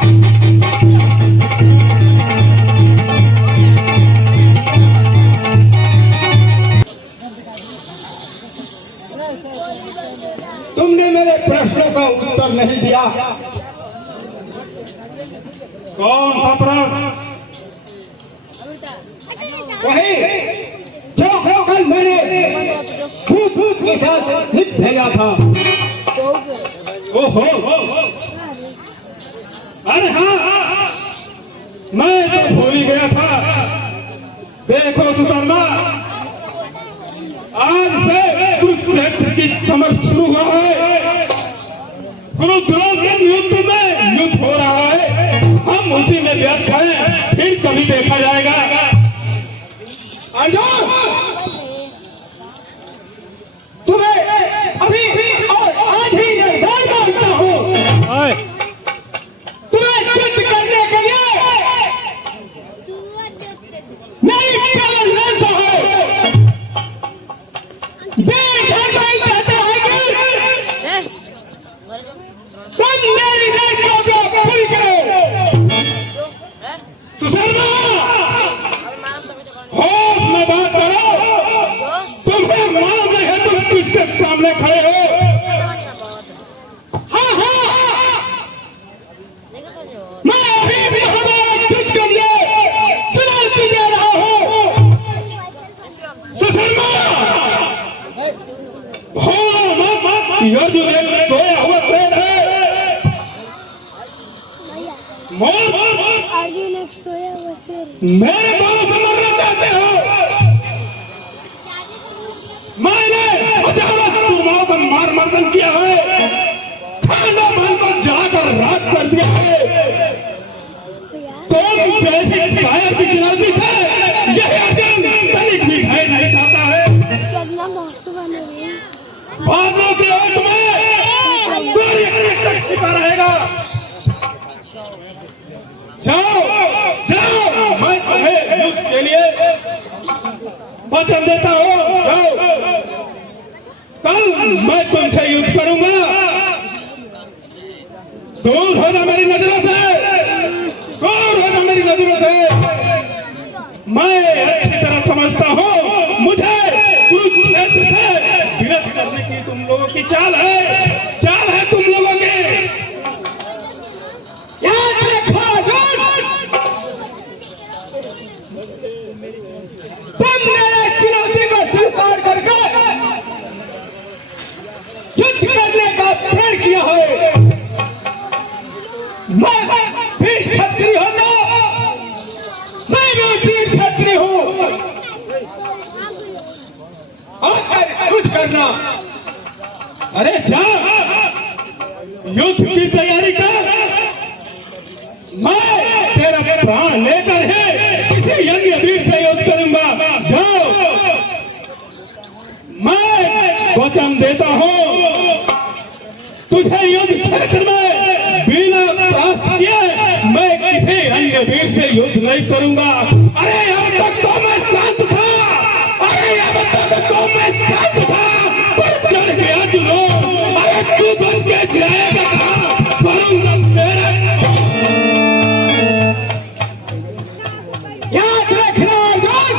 Thank you. कौन सा प्रश्न? वही जो कल मैंने भूत के साथ लिख भेजा था। ओहो, अरे हाँ, मैं तो भूल ही गया था। देखो सुशर्मा, आज से कुरुक्षेत्र की समर शुरू हुआ है। कुरुद्रोण युद्ध में युद्ध हो रहा है, हम उसी में व्यस्त हैं, फिर कभी देखा जाएगा। अर्जुन, तुम्हें अभी और आज ही निर्णय मानता हूँ। तुम्हें युद्ध करने के लिए मेरी प्यार नहीं है। भाई कहता है कि तुम मेरी रेट को पूरी करो। सुशर्मा, होश में बात करो। तुम्हें मालूम नहीं है तुम किसके सामने खड़े हो? हाँ हाँ, मैं अभी महाभारत युद्ध के लिए चुनौती दे रहा हूँ। सुशर्मा, भूलो मत, अर्जुन एक सोया हुआ शेर है। अर्जुन एक सोया हुआ शेर। मेरे बालों से मरना चाहते हो? मैंने हजारों तुमाओं को मार मर्दन किया है, खाना मान को जाकर रात कर दिया है। तुम जैसे कायर की चुनौती से यह अर्जुन तनिक भी भय नहीं खाता है। कितना मौसम बने हुए। बादलों के ओट में सूर्य तक छिपा रहेगा। जाओ जाओ, मैं तुम्हें युद्ध के लिए वचन देता हूँ। जाओ, कल मैं तुमसे युद्ध करूंगा। दूर हो जा मेरी नजरों से, दूर हो जा मेरी नजरों से। मैं अच्छी तरह समझता हूँ, मुझे कुरुक्षेत्र से विरत करने की तुम लोगों की चाल है तुम लोगों की। याद रखो अर्जुन, तुम मेरे चुनौती को स्वीकार करके युद्ध करने का प्रण किया है। मैं वीर क्षत्रिय हूँ, मैं भी वीर क्षत्रिय हूँ। आकर युद्ध करना। अरे जा, युद्ध की तैयारी कर। मैं तेरा प्राण लेकर है किसी यज्ञ वीर से युद्ध करूंगा। जाओ, मैं वचन देता हूँ, तुझे युद्ध क्षेत्र में बिना परास्त किए मैं किसी अन्य वीर से युद्ध नहीं करूंगा। अरे अब तक तो मैं शांत था, अरे अब तक तो मैं शांत था, पर चढ़ गया जुनून। अरे तू बच के जाएगा, करूंगा तेरा। याद रखना अर्जुन,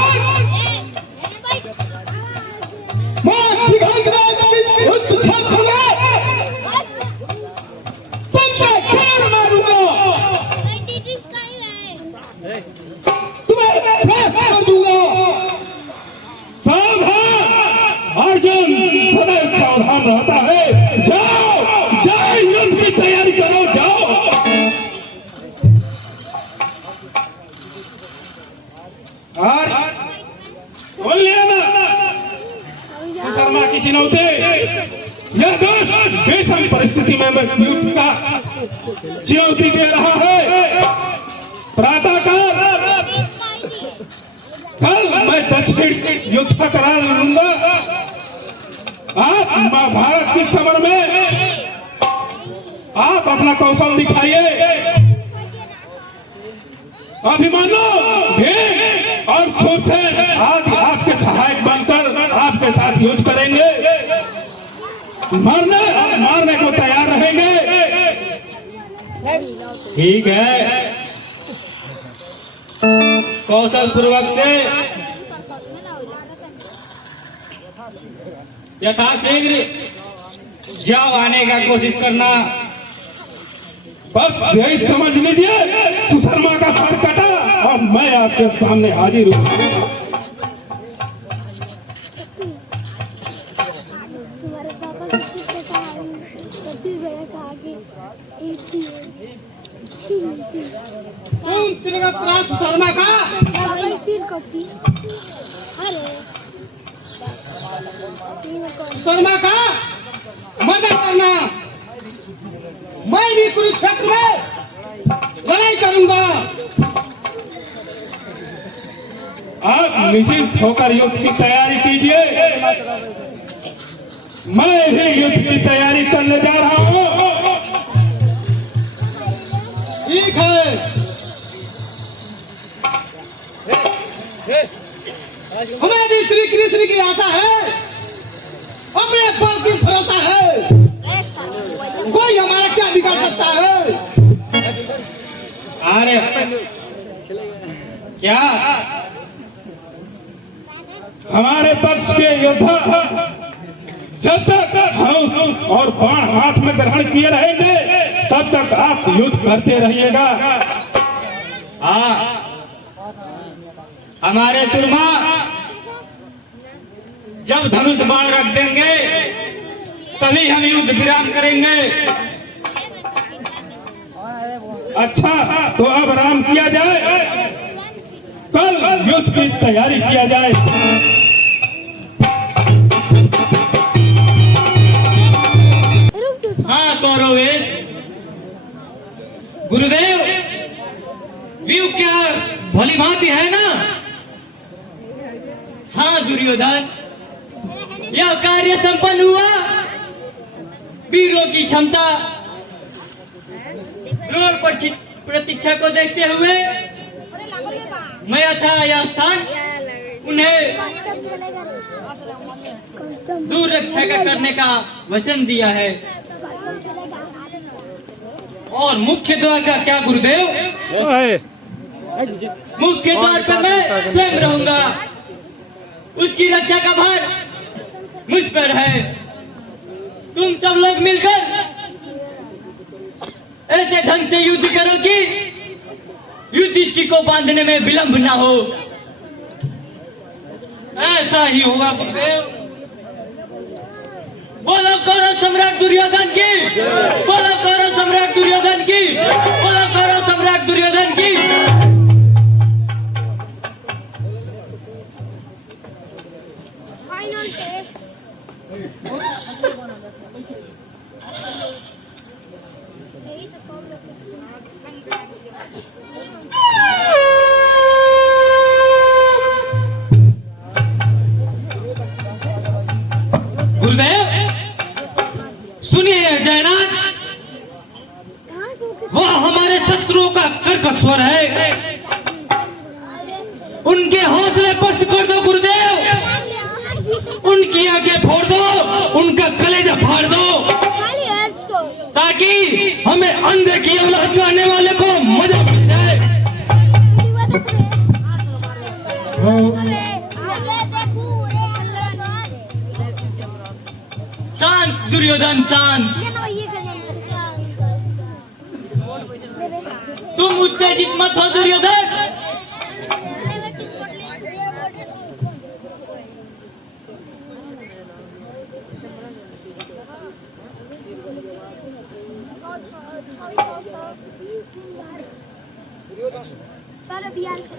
मैं दिगंतराज के युद्ध क्षेत्र में तुमको जान मारूंगा, तुम्हें नाश कर दूंगा। सावधान, अर्जुन सदैव सावधान रहता है। जाओ जाओ, युद्ध की तैयारी करो, जाओ। और बोल लिया ना सुशर्मा की चुनौती। यह दोस्त विषम परिस्थिति में युद्ध का चुनौती दे रहा है। प्रातःकाल कल मैं दक्षिण युद्ध का करार लूंगा। आप महाभारत के समर में आप अपना कौशल दिखाइए। अभिमानो भीम और सुरसेन आज आपके सहायक बनकर आपके साथ युद्ध करेंगे, मारने को तैयार रहेंगे। ठीक है, कौशल पूर्वक से यथाशीघ्र जाओ आने का कोशिश करना। बस यही समझ लीजिए, आपके सामने हाजिर हूँ। तुम्हारे पापा ने कुछ कहा सती बड़ा कहा कि एक थी तुम तिलक त्रास शर्मा का भाई सिर कटी अरे शर्मा का मर्डर करना। मैं भी कुरुक्षेत्र में लड़ाई करूंगा। आप निश्चिंत होकर युद्ध की तैयारी कीजिए। मैं भी युद्ध की तैयारी करने जा रहा हूँ। ठीक है। हमें भी श्री कृष्ण की आशा है, अपने बल की भरोसा है। कोई हमारा क्या बिगाड़ सकता है? अरे क्या हमारे पक्ष के योद्धा जब तक धनुष और बाण हाथ में ग्रहण किए रहेंगे तब तक आप युद्ध करते रहिएगा। हाँ, हमारे सुरमा जब धनुष बाण रख देंगे तभी हम युद्ध विराम करेंगे। अच्छा, तो अब आराम किया जाए, कल युद्ध की तैयारी किया जाए। हाँ कौरवेश, गुरुदेव व्यू क्या भली भांति है ना? हाँ दुर्योधन, यह कार्य संपन्न हुआ। वीरों की क्षमता द्रोण पर प्रतीक्षा को देखते हुए मैं था यह स्थान उन्हें दूर रक्षा का करने का वचन दिया है। और मुख्य द्वार का क्या गुरुदेव? मुख्य द्वार पर मैं स्वयं रहूंगा। उसकी रक्षा का भार मुझ पर है। तुम सब लोग मिलकर ऐसे ढंग से युद्ध करो कि युधिष्ठिर को बांधने में विलंब ना हो। ऐसा ही होगा गुरुदेव। बोलो कौरव सम्राट दुर्योधन की, बोलो कौरव सम्राट दुर्योधन की, बोलो कौरव सम्राट दुर्योधन की। फाइनल टेस्ट गुरुदेव सुनिए जयनाथ, वह हमारे शत्रुओं का कर्कश स्वर है। उनके हौसले पस्त कर दो गुरुदेव, उनकी आंखें फोड़ दो, उनका कलेजा फाड़ दो, ताकि हमें अंधे की औलाद में आने वाले को मजा मिल जाए। शांत दुर्योधन शांत, तुम उत्तेजित मत हो दुर्योधन।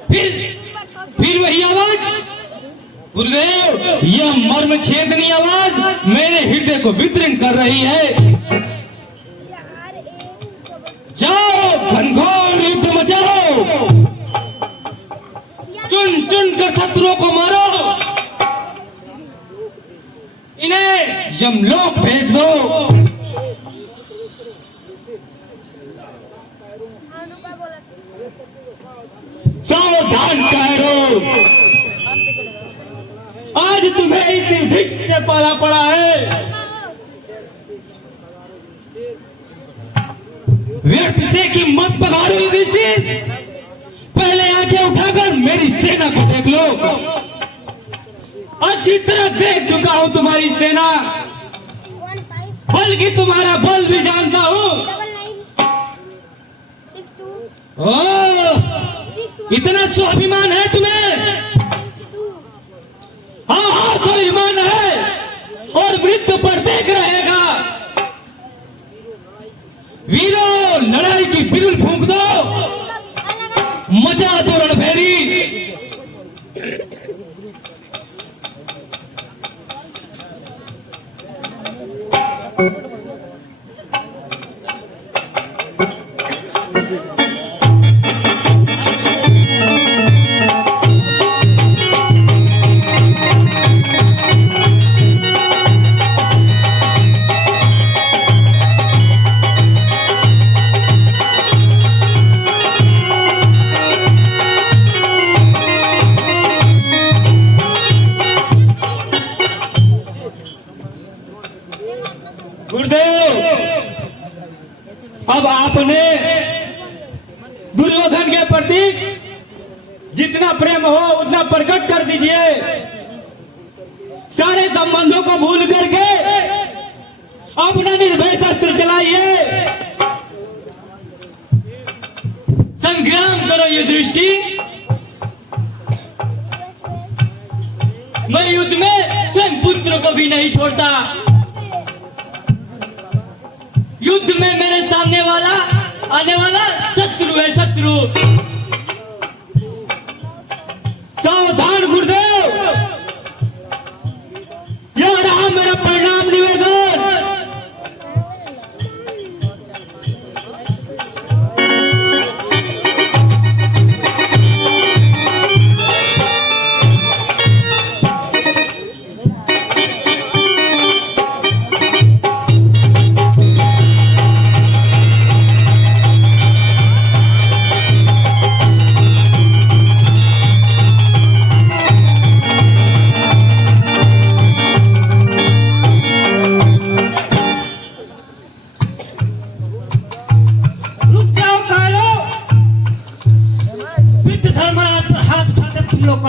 फिर वही आवाज गुरुदेव, यह मर्म छेदनी आवाज मेरे हृदय को वितरण कर रही है। जाओ घनघोर युद्ध मचाओ, चुन चुन कर शत्रुओं को मारो, इन्हें यमलोक भेज दो। सावधान कायरो, आज तुम्हें इस युधिष्ठिर से पाला पड़ा है। व्यर्थ से कि मत पधारो युधिष्ठिर, पहले आंखें उठाकर मेरी सेना को देख लो। अच्छी तरह देख चुका हूं तुम्हारी सेना, बल्कि तुम्हारा बल भी जानता हूं। 99 62 ओह, 6 इतना स्वाभिमान है तुम्हें? हाँ हाँ स्वाभिमान है और मृत्यु पर देख रहेगा। वीरों लड़ाई की बिगुल फूंक दो, मचा दो रणभेरी। गुरुदेव, अब आपने दुर्योधन के प्रति जितना प्रेम हो उतना प्रकट कर दीजिए। सारे संबंधों को भूल करके अपना निर्भय शस्त्र चलाइए, संग्राम करो। ये दृष्टि मैं युद्ध में स्वयं पुत्र को भी नहीं छोड़ता। युद्ध में मेरे सामने वाला आने वाला शत्रु है, शत्रु। सावधान गुरुदेव, यह रहा मेरा परिणाम निवेदन।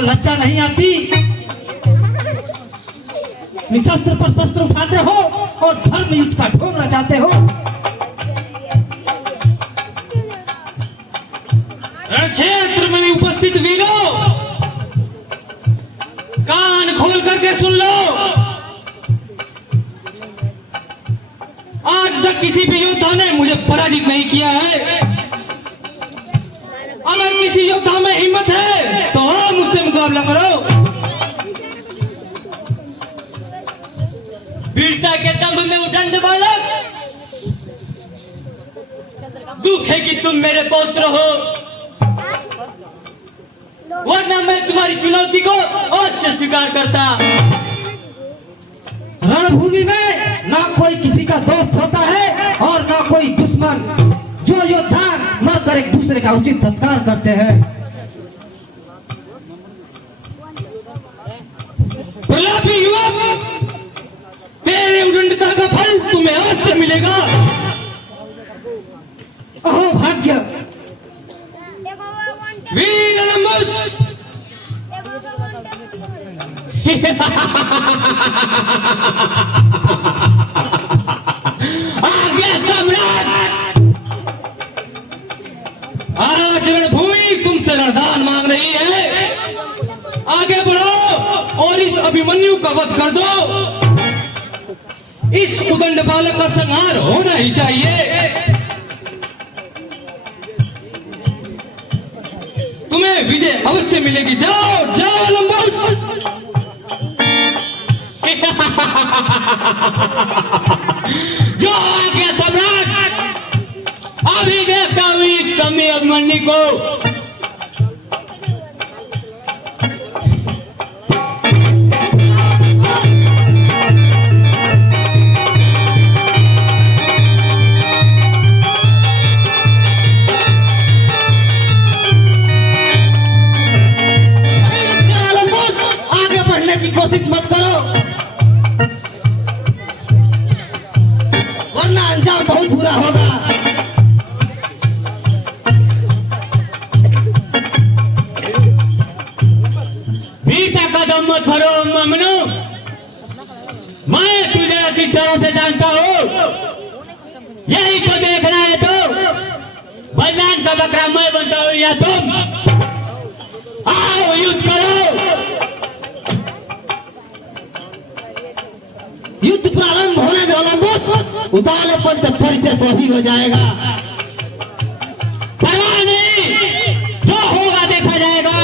लज्जा नहीं आती? निशस्त्र पर शस्त्र उठाते हो और धर्म युद्ध का ढोंग रचाते हो। रणक्षेत्र में उपस्थित वीरों, कान खोल करके सुन लो। आज तक किसी भी योद्धा ने मुझे पराजित नहीं किया है। अगर किसी योद्धा में हिम्मत है तो मुझसे मुकाबला करो। वीरता के दंभ में उदंड बालक, दुख है कि तुम मेरे पौत्र हो, वरना मैं तुम्हारी चुनौती को आज से स्वीकार करता। रणभूमि में ना कोई किसी का दोस्त होता है और ना कोई दुश्मन। जो योद्धा मरकर एक दूसरे का उचित सत्कार करते हैं। प्रलापी युवक, तेरे उदंडता का फल तुम्हें अवश्य मिलेगा। अहो भाग्य, वीर नमस। आज्ञा सम्राट, आज रणभूमि तुमसे रणदान मांग रही है। आगे बढ़ो और इस अभिमन्यु का वध कर दो। इस उदंड बालक का संहार होना ही चाहिए। तुम्हें विजय अवश्य मिलेगी। जाओ जाओ लंबस। जो आज्ञा सम्राट, अभी देखता हूँ इस कमी अभिमन्यु को। आगे बढ़ने की कोशिश मत करो, वरना अंजाम बहुत बुरा होगा। मत भरो ममनू, मैं तुझे अच्छी तरह से जानता हूँ। यही तो देखना है तो बलिदान का बकरा मैं बनता हूँ या तुम। युद्ध करो। युद्ध प्रारंभ होने वाला बस उतारपन से परिचय तो भी हो जाएगा। परवाह नहीं, जो होगा देखा जाएगा।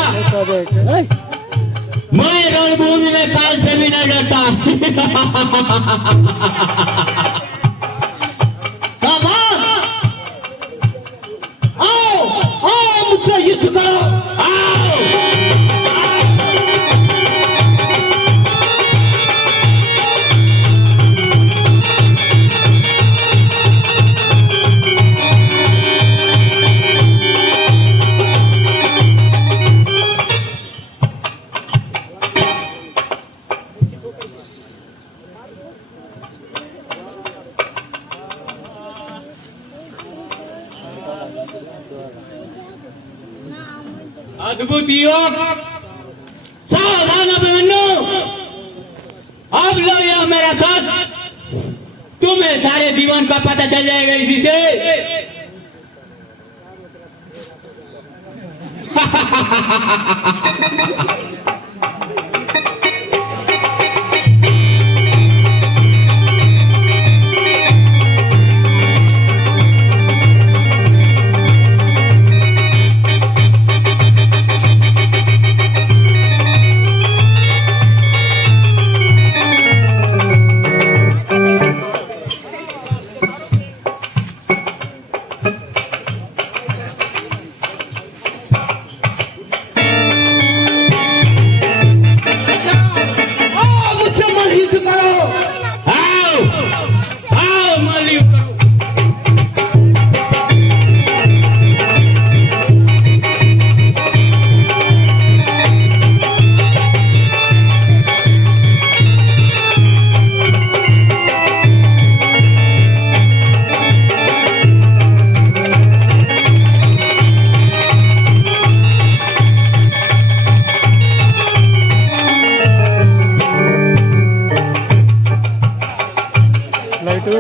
मैं रणभूमि में काल से भी नहीं डरता। शाबाश, आओ आओ मुझसे युद्ध करो, आओ। अद्भुत योग, सावधान अभिमन्यु। अब लो यह मेरा साथ, तुम्हें सारे जीवन का पता चल जाएगा इसी से।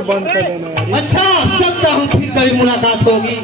बंद कर देना यार। अच्छा, चलता हूँ, फिर कभी मुलाकात होगी।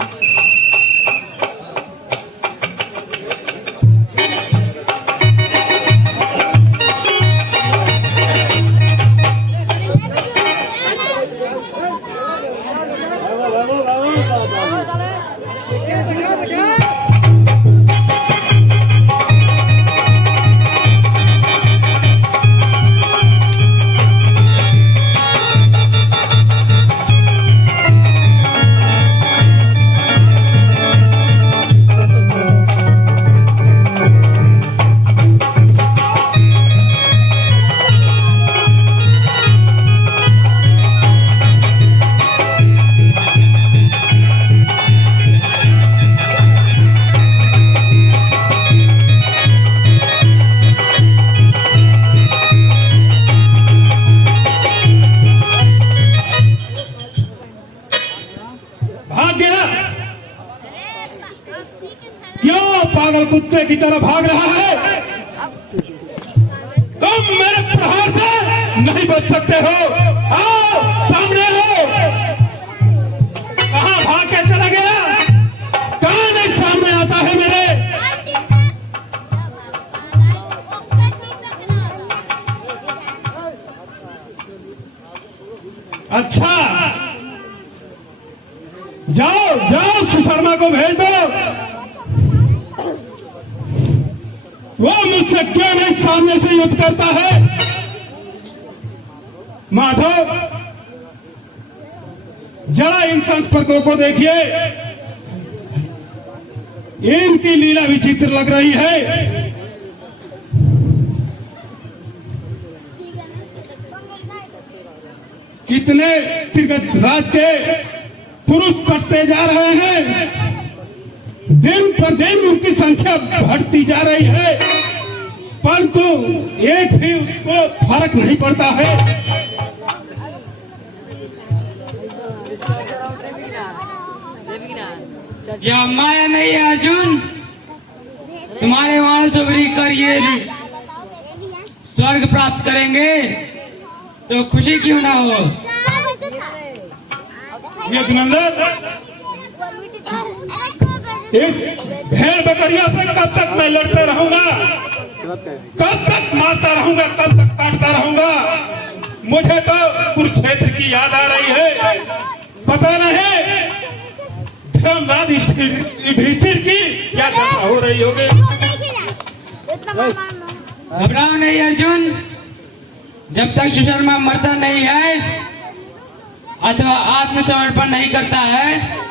पागल कुत्ते की तरह भाग रहा है। तुम मेरे प्रहार से नहीं बच सकते हो। आओ सामने हो। कहां भाग के चला गया? कहां नहीं सामने आता है मेरे? अच्छा, जाओ जाओ, सुशर्मा को भेज दो। वो मुझसे क्यों नहीं सामने से युद्ध करता है? माधव, जरा इन संस्पर्कों को देखिए, इनकी लीला विचित्र लग रही है। कितने त्रिगत राज के पुरुष कटते जा रहे हैं। दिन पर दिन उनकी संख्या बढ़ती जा रही है, परंतु एक भी उसको फर्क नहीं पड़ता है। यह माया नहीं है अर्जुन, तुम्हारे वहां से कर ये स्वर्ग प्राप्त करेंगे तो खुशी क्यों ना हो। ये अभिनंदन, इस भेड़ बकरियों से कब तक मैं लड़ता रहूंगा, कब तक मारता रहूंगा, कब तक काटता रहूंगा। मुझे तो कुरुक्षेत्र की याद आ रही है। पता नहीं धर्मराज युधिष्ठिर की क्या दशा हो रही होगी। घबराओ नहीं अर्जुन, जब तक सुशर्मा मरता नहीं है अथवा आत्मसमर्पण नहीं करता है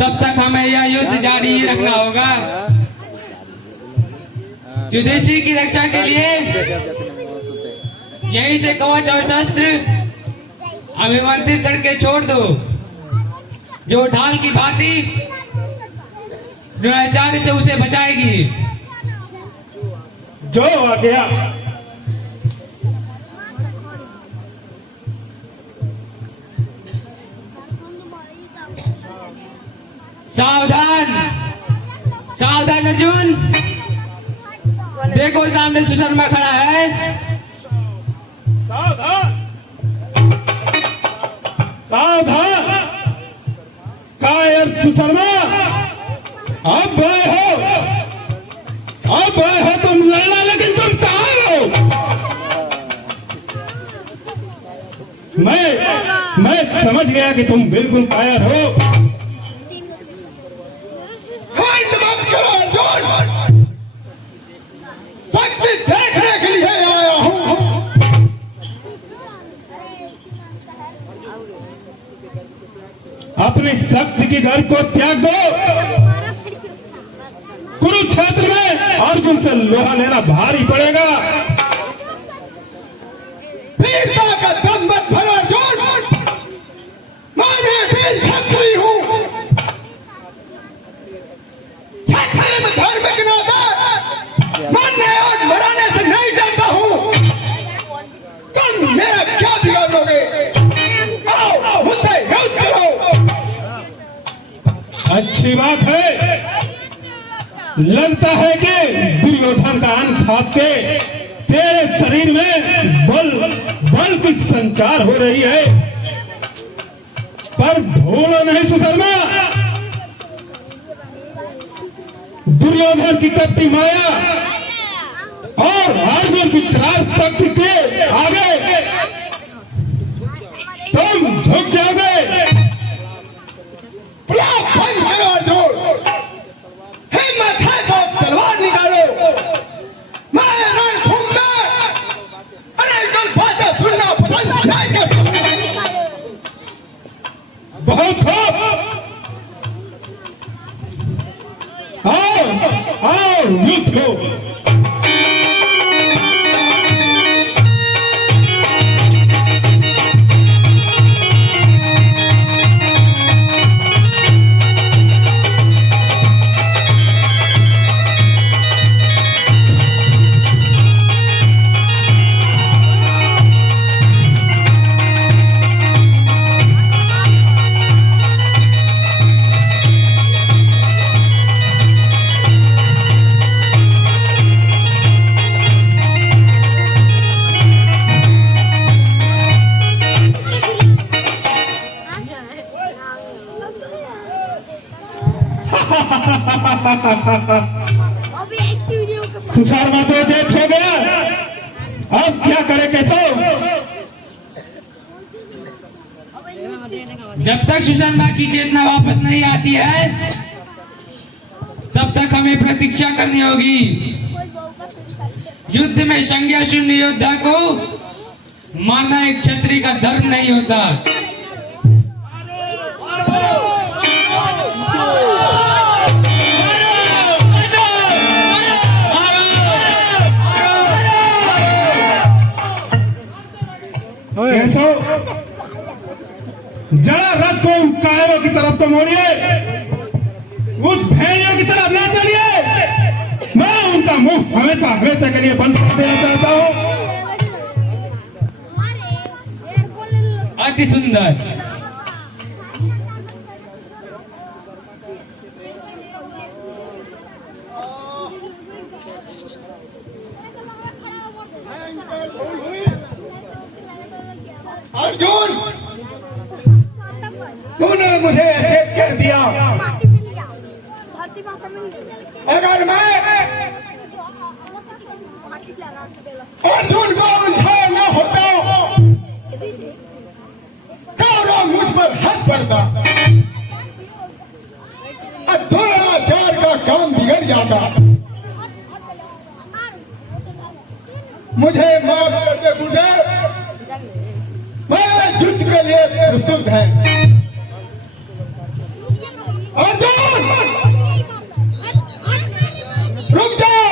तब तक हमें यह युद्ध जारी ही रखना होगा। युधिष्ठिर की रक्षा के लिए यहीं से कवच और शस्त्र अभिमंत्रित करके छोड़ दो, जो ढाल की भांति द्रोणाचार्य से उसे बचाएगी। जो आ गया। सावधान सावधान अर्जुन, देखो सामने सुशर्मा खड़ा है। सावधान सावधान, कायर सुशर्मा, अब गए हो तुम लड़ना, लेकिन तुम कहाँ हो? मैं समझ गया कि तुम बिल्कुल कायर हो। मत करो अर्जुन, शक्ति देखने के लिए आया हूं। अपनी शक्ति की घर को त्याग दो। कुरुक्षेत्र में अर्जुन से लोहा लेना भारी पड़ेगा। वीरता का दम मत भरो अर्जुन, मैं वीर क्षत्रिय हूं। क्षत्रिय में धार्मिक नाता मानने और मराने से नहीं डरता हूं। तुम मेरा क्या बिगाड़ोगे? आओ मुझसे युद्ध करो। अच्छी बात है, लगता है कि दुर्योधन का अन्न खा के तेरे शरीर में बल की संचार हो रही है। पर भूलो नहीं सुशर्मा, दुर्योधन की कपटी माया और अर्जुन की करार शक्ति के आगे तुम झुक जाओगे। बंद करो अर्जुन, हिम्मत है तो तलवार निकालो। मैं रणभूमि में अनेक बातें सुनना पसंद नहीं करता। बहुत हो, आओ युद्ध लो। सुशर्मा तो जेठ हो गया, अब क्या करे केशव? जब तक सुशर्मा की चेतना वापस नहीं आती है तब तक हमें प्रतीक्षा करनी होगी। युद्ध में संज्ञा शून्य योद्धा को मारना एक क्षत्रिय का धर्म नहीं होता। जरा रथ को उन कायरों की तरफ तो मोड़िए, उस भेड़ियों की तरफ ना चलिए। मैं उनका मुंह हमेशा के लिए बंद कर देना चाहता हूँ। अति सुंदर। अर्जुन, तूने मुझे चेत कर दिया। अगर मैं अर्जुन को उल्टा न होता कौरव मुझ पर हंस पड़ता, द्रोणाचार्य का काम बिगड़ जाता। मुझे माफ कर दे गुरुदेव, मैं युद्ध के लिए प्रस्तुत है। अर्जुन रुक जाओ,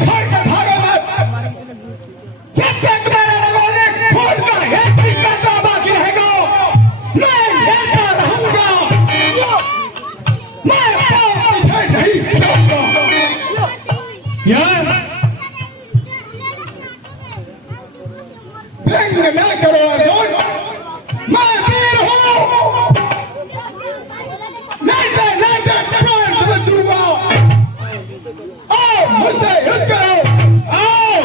छोड़ कर भागो मत। जब तक मेरे रगों में खून का एक भी कतरा बाकी रहेगा, मैं लड़ता रहूंगा, मैं पीछे नहीं हटूंगा। यार व्यंग न करो अर्जुन, मैं वीर हूँ, लड़ते लड़ते प्राण तुम्हें दूंगा। आओ मुझसे युद्ध करो, आओ।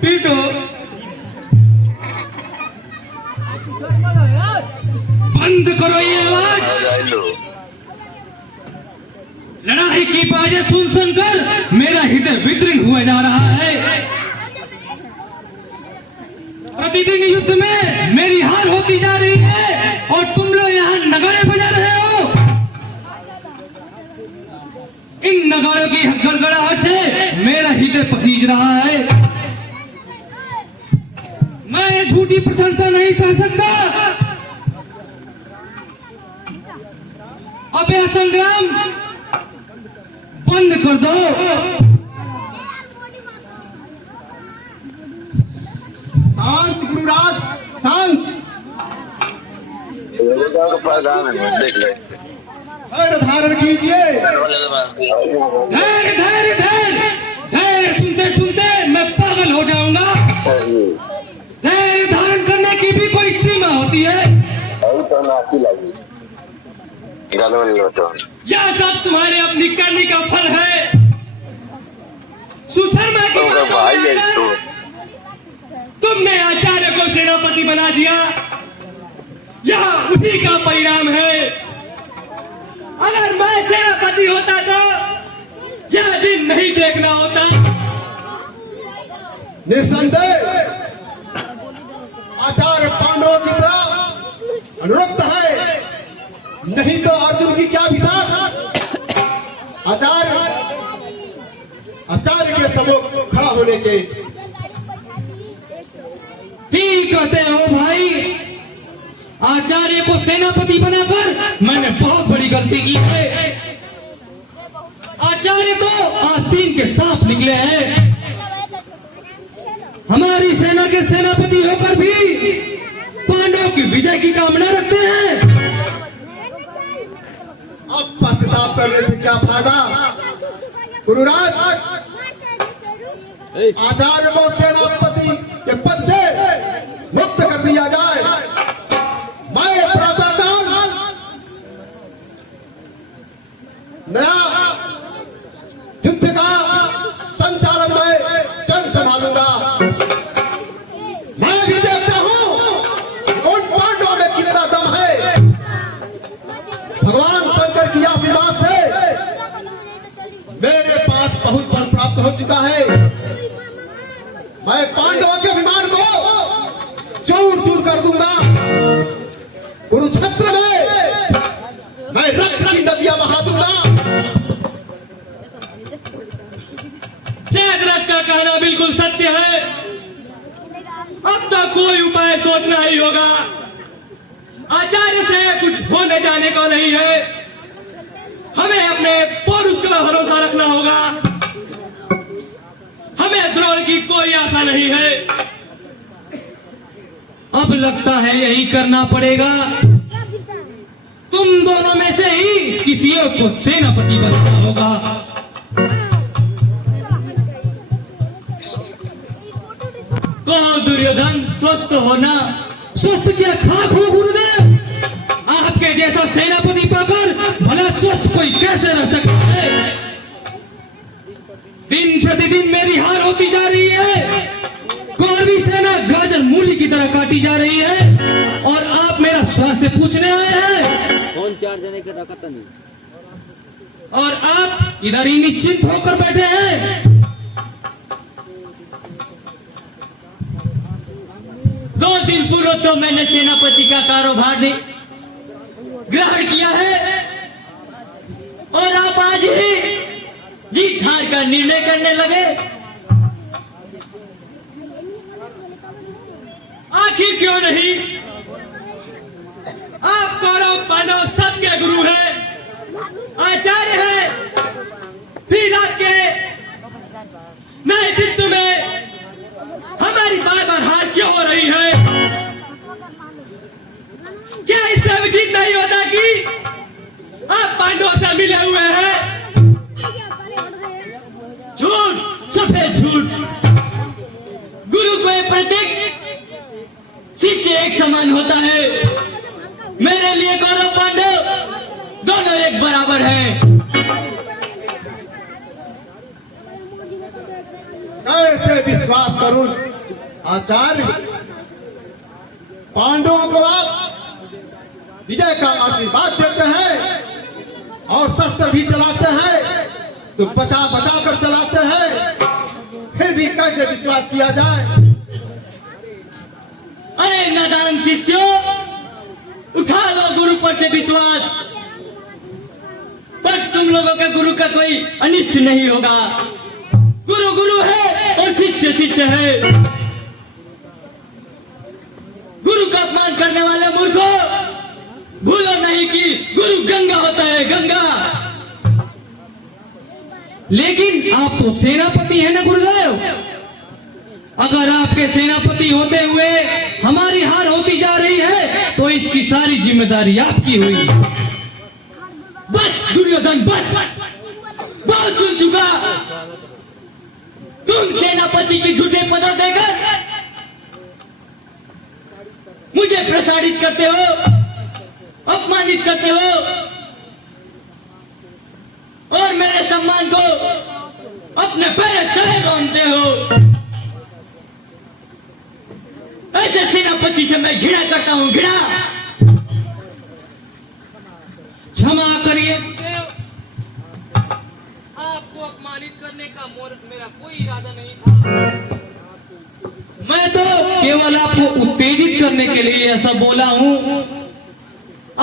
पीटो, बंद करो ये आवाज। लड़ाई की बाजें सुन सुनकर मेरा हृदय विदीर्ण हुआ जा रहा है। प्रतिदिन युद्ध में मेरी हार होती जा रही है और तुम लोग यहाँ नगाड़े बजा रहे हो। इन नगाड़ों की गड़गड़ाहट से मेरा हृदय पसीज रहा है। मैं ये झूठी प्रशंसा नहीं सह सकता। अब यह संग्राम बंद कर दो। शांत गुरुराज, शांत। धैर्य धारण कीजिए। धैर्य धैर्य धैर्य धैर्य सुनते सुनते मैं पागल हो जाऊंगा। धैर्य धारण करने की भी कोई सीमा होती है। यह सब तुम्हारे अपनी करनी का फल है। सुशर्मा की बातों में आकर तुमने आचार्य को सेनापति बना दिया। यह उसी का परिणाम है। अगर मैं सेनापति होता तो यह दिन नहीं देखना होता। निस्संदेह आचार्य पांडवों की तरह अनुरक्त है, नहीं तो अर्जुन की क्या विशाल। आचार्य के सम्मुख खड़ा होने के। ठीक कहते हो भाई। आचार्य को सेनापति बनाकर मैंने बहुत बड़ी गलती की है। आचार्य तो आस्तीन के सांप निकले हैं। हमारी सेना के सेनापति होकर भी पांडवों की विजय की कामना रखते हैं। अब पश्चाताप करने से क्या फायदा गुरुराज। आचार्य को सेनापति के पद से मुक्त कर दिया जाए। मैं प्रातःकाल नया युद्ध का संचालन मैं स्वयं संभालूंगा। मैं भी देखता हूं उन पांडवों में कितना दम है। भगवान शंकर की आशीर्वाद से मेरे पास बहुत बल प्राप्त हो चुका है। मैं पांडवों के अभिमान को चूर चूर कर दूंगा। कुरुक्षेत्र में मैं रक्त की नदियां बहा दूंगा। जयद्रथ का कहना बिल्कुल सत्य है। अब तो कोई उपाय सोचना ही होगा। आचार्य से कुछ होने जाने को नहीं है। हमें अपने पौरुष का भरोसा रखना होगा। हमें द्रोण की कोई आशा नहीं है। अब लगता है यही करना पड़ेगा। दोनों में से ही किसी एक को सेनापति बनना होगा। कहो दुर्योधन, स्वस्थ हो ना? स्वस्थ क्या खाक हो गुरुदेव? आपके जैसा सेनापति पाकर भला स्वस्थ कोई कैसे रह सकता है? दिन प्रतिदिन मेरी हार होती जा रही है। कौरवी सेना गाजर मूली की तरह काटी जा रही है और आप मेरा स्वास्थ्य पूछने आए हैं। कौन 4 जने के रखता नहीं? और आप इधर ही निश्चिंत होकर बैठे हैं। 2 दिन पूर्व तो मैंने सेनापति का कारोबार ग्रहण किया है और आप आज ही जीत हार का निर्णय करने लगे। आखिर क्यों नहीं? आप कौरव पांडव सबके गुरु हैं, आचार्य हैं, फिर आपके नेतृत्व में हमारी बार बार हार क्यों हो रही है? क्या इससे उचित नहीं होता कि आप पांडवों से मिले हुए हैं? झूठ, सफेद झूठ। गुरु को एक प्रतीक, शिष्य एक समान होता है। मेरे लिए कौरव पांडव दोनों एक बराबर हैं। कैसे विश्वास करूं आचार्य? पांडवों को आप विजय का आशीर्वाद देते हैं और शस्त्र भी चलाते हैं, तो बचा बचा कर चलाते हैं, फिर भी कैसे विश्वास किया जाए? अरे नादान शिष्यों, उठा लो गुरु पर से विश्वास। पर तुम लोगों के गुरु का कोई अनिष्ट नहीं होगा। गुरु गुरु है और शिष्य शिष्य है। गुरु का अपमान करने वाले मूर्खों, भूलो नहीं कि गुरु गंगा होता है, गंगा। लेकिन आप तो सेनापति हैं ना गुरुदेव? अगर आपके सेनापति होते हुए हमारी हार होती जा रही है तो इसकी सारी जिम्मेदारी आपकी हुई। बस दुर्योधन, बस, बहुत सुन चुका। तुम सेनापति की झूठे पदों देकर मुझे प्रसारित करते हो, अपमानित करते हो और मेरे सम्मान को अपने पैर तले रौंदते हो। ऐसे सेनापति से मैं घृणा करता हूं, घृणा। क्षमा करिए, आपको अपमानित करने का मेरा कोई इरादा नहीं था। मैं तो केवल आपको उत्तेजित करने के लिए ऐसा बोला हूं।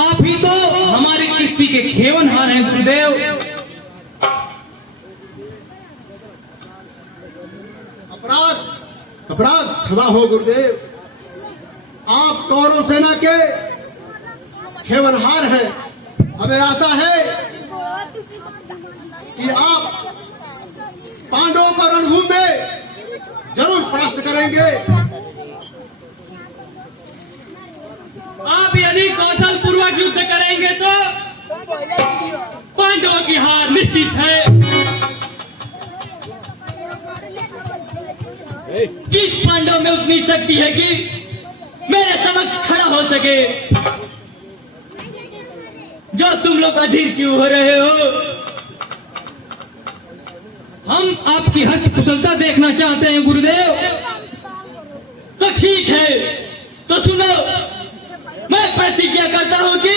आप ही तो हमारी किस्ती के खेवनहार हैं गुरुदेव। अपराध अपराध क्षमा हो गुरुदेव। आप कौरव सेना के खेवनहार हैं। हमें आशा है कि आप पांडवों को रणभूमि में जरूर परास्त करेंगे। आप यदि कौशल पूर्वक युद्ध करेंगे तो पांडवों की हार निश्चित है। किस पांडव में उतनी शक्ति है कि मेरे समक्ष खड़ा हो सके? जो तुम लोग अधीर क्यों हो रहे हो? हम आपकी हस्त कुशलता देखना चाहते हैं गुरुदेव। तो ठीक है, तो सुनो, मैं प्रतिज्ञा करता हूं कि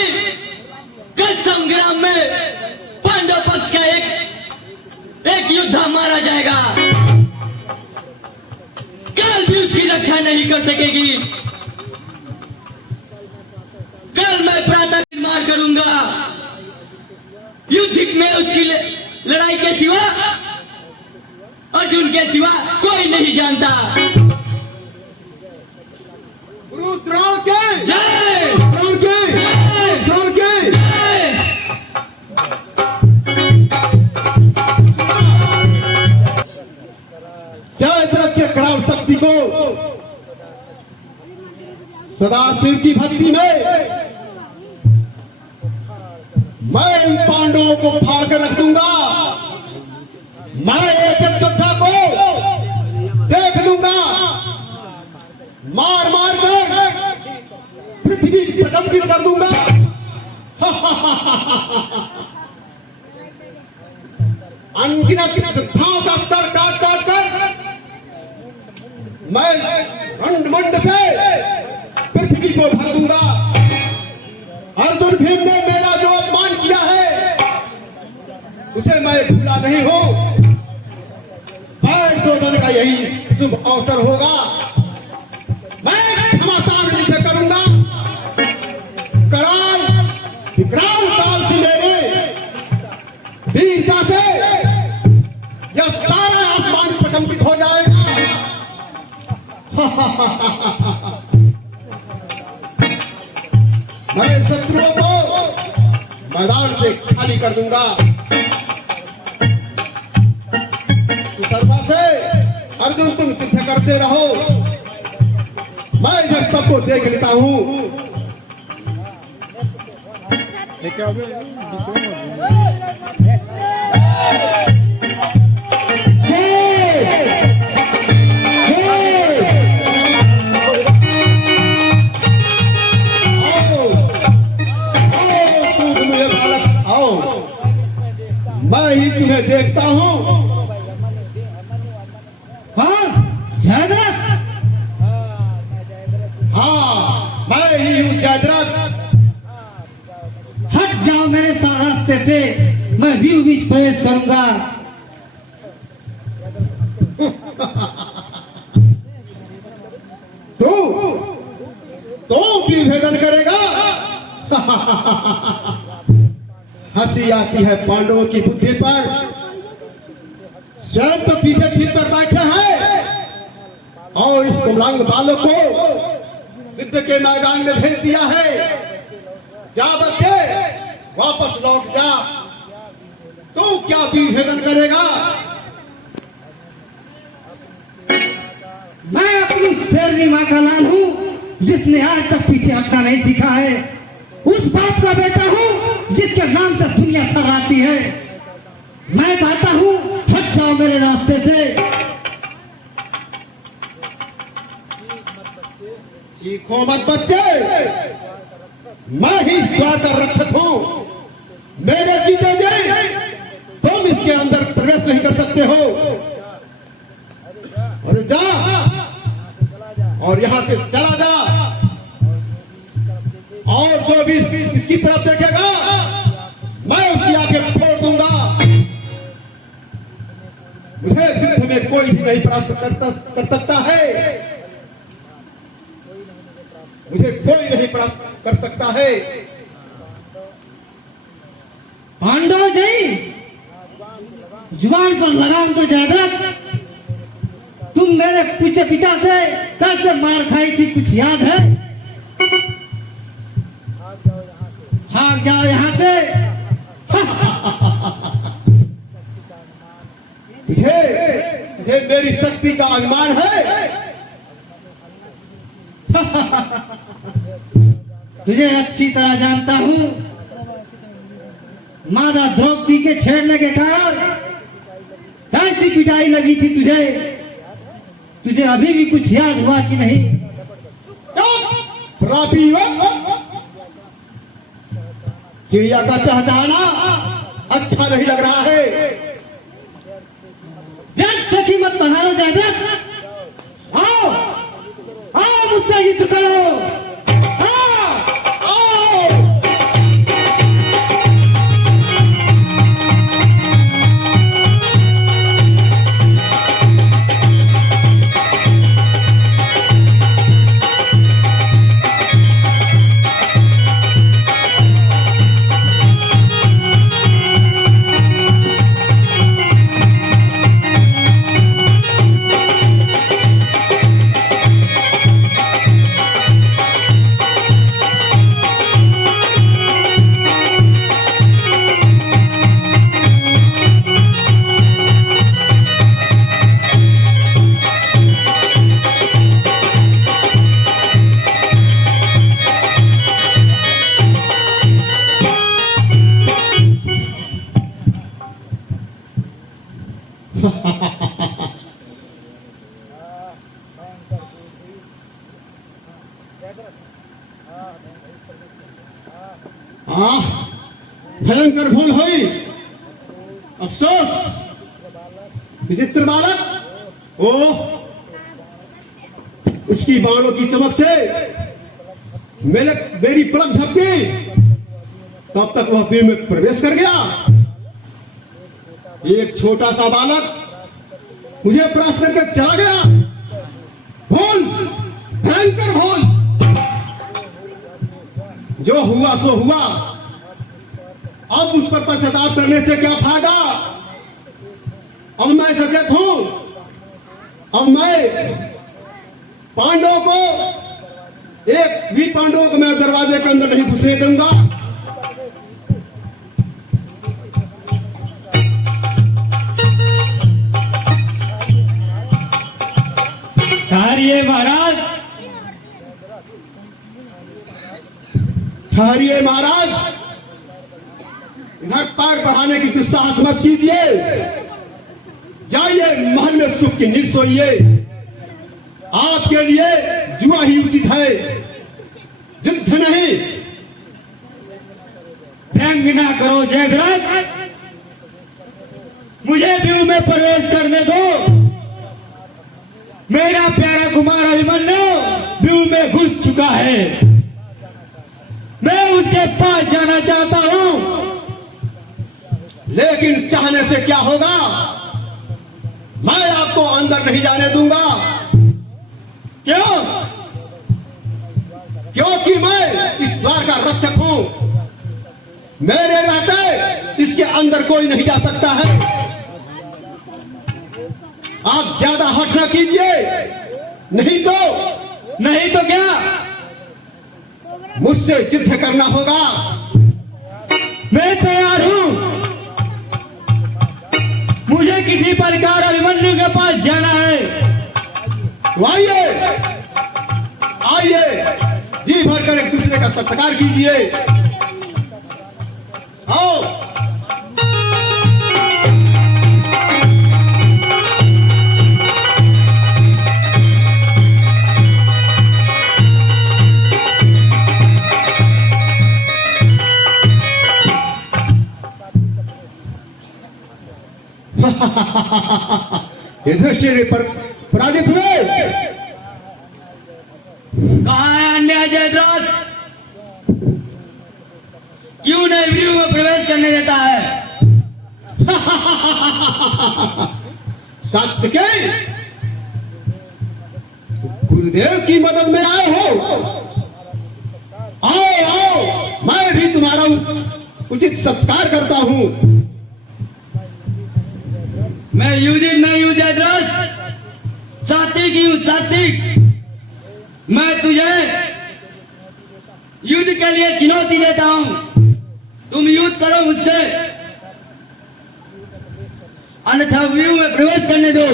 कल संग्राम में पांडव पक्ष का एक योद्धा मारा जाएगा। कल भी उसकी रक्षा नहीं कर सकेगी। कल मैं प्रातः मार करूंगा। युद्ध में उसकी लड़ाई के सिवा, अर्जुन के सिवा कोई नहीं जानता। गुरु द्रोण के जय, द्रोण के द्रोण के जय द्रव्य कराल शक्ति को सदाशिव की भक्ति में मैं इन पांडवों को फाड़ कर रख दूंगा। मैं एक एक योद्धा को देख लूंगा, मार मार कर पृथ्वी प्रकंपित कर दूंगा। अनगिनत योद्धाओं का सर काट काट कर मैं रंड से पृथ्वी को भर दूंगा। अर्जुन भीम ने मेरा जो अपमान किया है उसे मैं भूला नहीं हूं। पैर शोधन का यही शुभ अवसर होगा। मैं घमासान युद्ध करूंगा। कराल विकराल काल से मेरे वीरता से यह सारा आसमान प्रकंपित हो जाएगा। मैं शत्रुओं को मैदान से खाली कर दूंगा। सुशर्मा से अर्जुन तुम युद्ध करते रहो, मैं इधर सबको देख लेता हूं। मैं ही तुम्हें देखता हूं। हाँ जयद्रथ, हाँ मैं ही हूं जयद्रथ। हट जाओ मेरे रास्ते से, मैं बीच बीच प्रवेश करूंगा। तू भी भेदन करेगा। हंसी आती है पांडवों की बुद्धि पर। स्वयं तो पीछे छिप कर बैठे हैं और इस कुमलांग बालक को युद्ध के मैदान में भेज दिया है। जा बच्चे वापस लौट जा। तू क्या विभेदन करेगा? मैं अपनी शेरनी माँ का लाल हूँ जिसने आज तक पीछे हटना नहीं सीखा है। उस बाप का बेटा हूँ जिसके नाम से दुनिया थर्राती है। मैं कहता हूँ हट जाओ मेरे रास्ते से। सीखो मत बच्चे, मैं ही इस द्वार का रक्षक हूं। मेरे जीते जी तुम इसके अंदर प्रवेश नहीं कर सकते हो। और जा और यहां से चला जा। और जो भी इसकी तरफ देखेगा मैं उसकी आंखें फोड़ दूंगा। मुझे युद्ध में कोई भी नहीं परास्त कर सकता है। मुझे कोई नहीं परास्त कर सकता है। पांडव जी, जुबान पर लगाम तो जयद्रथ। तुम मेरे पूछे पिता से कैसे मार खाई थी कुछ याद है? भाग जाओ यहाँ से। तुझे मेरी शक्ति का अभिमान है। तुझे अच्छी तरह जानता हूँ। माता द्रौपदी के छेड़ने के कारण कैसी पिटाई लगी थी तुझे। तुझे अभी भी कुछ याद हुआ कि नहीं? चिड़िया का चहचहाना अच्छा नहीं लग रहा है। व्यर्थ सखी मत बहारो जयद्रथ। आओ आओ मुझसे युद्ध करो। भयंकर भूल हुई। अफसोस विचित्र बालक, ओ उसकी बाणों की चमक से मेरी पलक झपकी, तब तक वह बीम में प्रवेश कर गया। एक छोटा सा बालक मुझे परास्त करके चला गया। भूल, भयंकर भूल। जो हुआ सो हुआ, अब उस पर पश्चाताप करने से क्या फायदा। अब मैं सचेत हूं। अब मैं पांडवों को, एक भी पांडवों को मैं दरवाजे के अंदर नहीं घुसने दूंगा। हारिए महाराज, हारिए महाराज, इधर पैर बढ़ाने की दुस्साहस मत कीजिए। जाइए महल में सुख की नींद सोइए। आपके लिए जुआ ही उचित है, युद्ध नहीं। व्यंग ना करो जयद्रथ, मुझे व्यू में प्रवेश करने दो। मेरा प्यारा कुमार अभिमन्यु व्यू में घुस चुका है। मैं उसके पास जाना चाहता हूं। लेकिन चाहने से क्या होगा, मैं आपको अंदर नहीं जाने दूंगा। क्यों? क्योंकि मैं इस द्वार का रक्षक हूं। मेरे रहते इसके अंदर कोई नहीं जा सकता है। आप ज्यादा हट न कीजिए, नहीं तो क्या, मुझसे युद्ध करना होगा। मैं तैयार हूं। मुझे किसी प्रकार अभिमन्यु के पास जाना है। तो आइए, आइए, जी भरकर एक दूसरे का सत्कार कीजिए। आओ। युधिष्ठिर पर पराजित हुए। कहाँ है अन्य जयद्रथ? क्यों नहीं व्यू में प्रवेश करने देता है? सत्य के गुरुदेव की मदद में आए हो। आओ आओ, मैं भी तुम्हारा उचित सत्कार करता हूं। मैं युधिष्ठिर नहीं हूं जयद्रथ, सात्विक ही हूं, सात्विक। मैं तुझे युद्ध के लिए चुनौती देता हूं। तुम युद्ध करो मुझसे, अन्यथा व्यू में प्रवेश करने दो।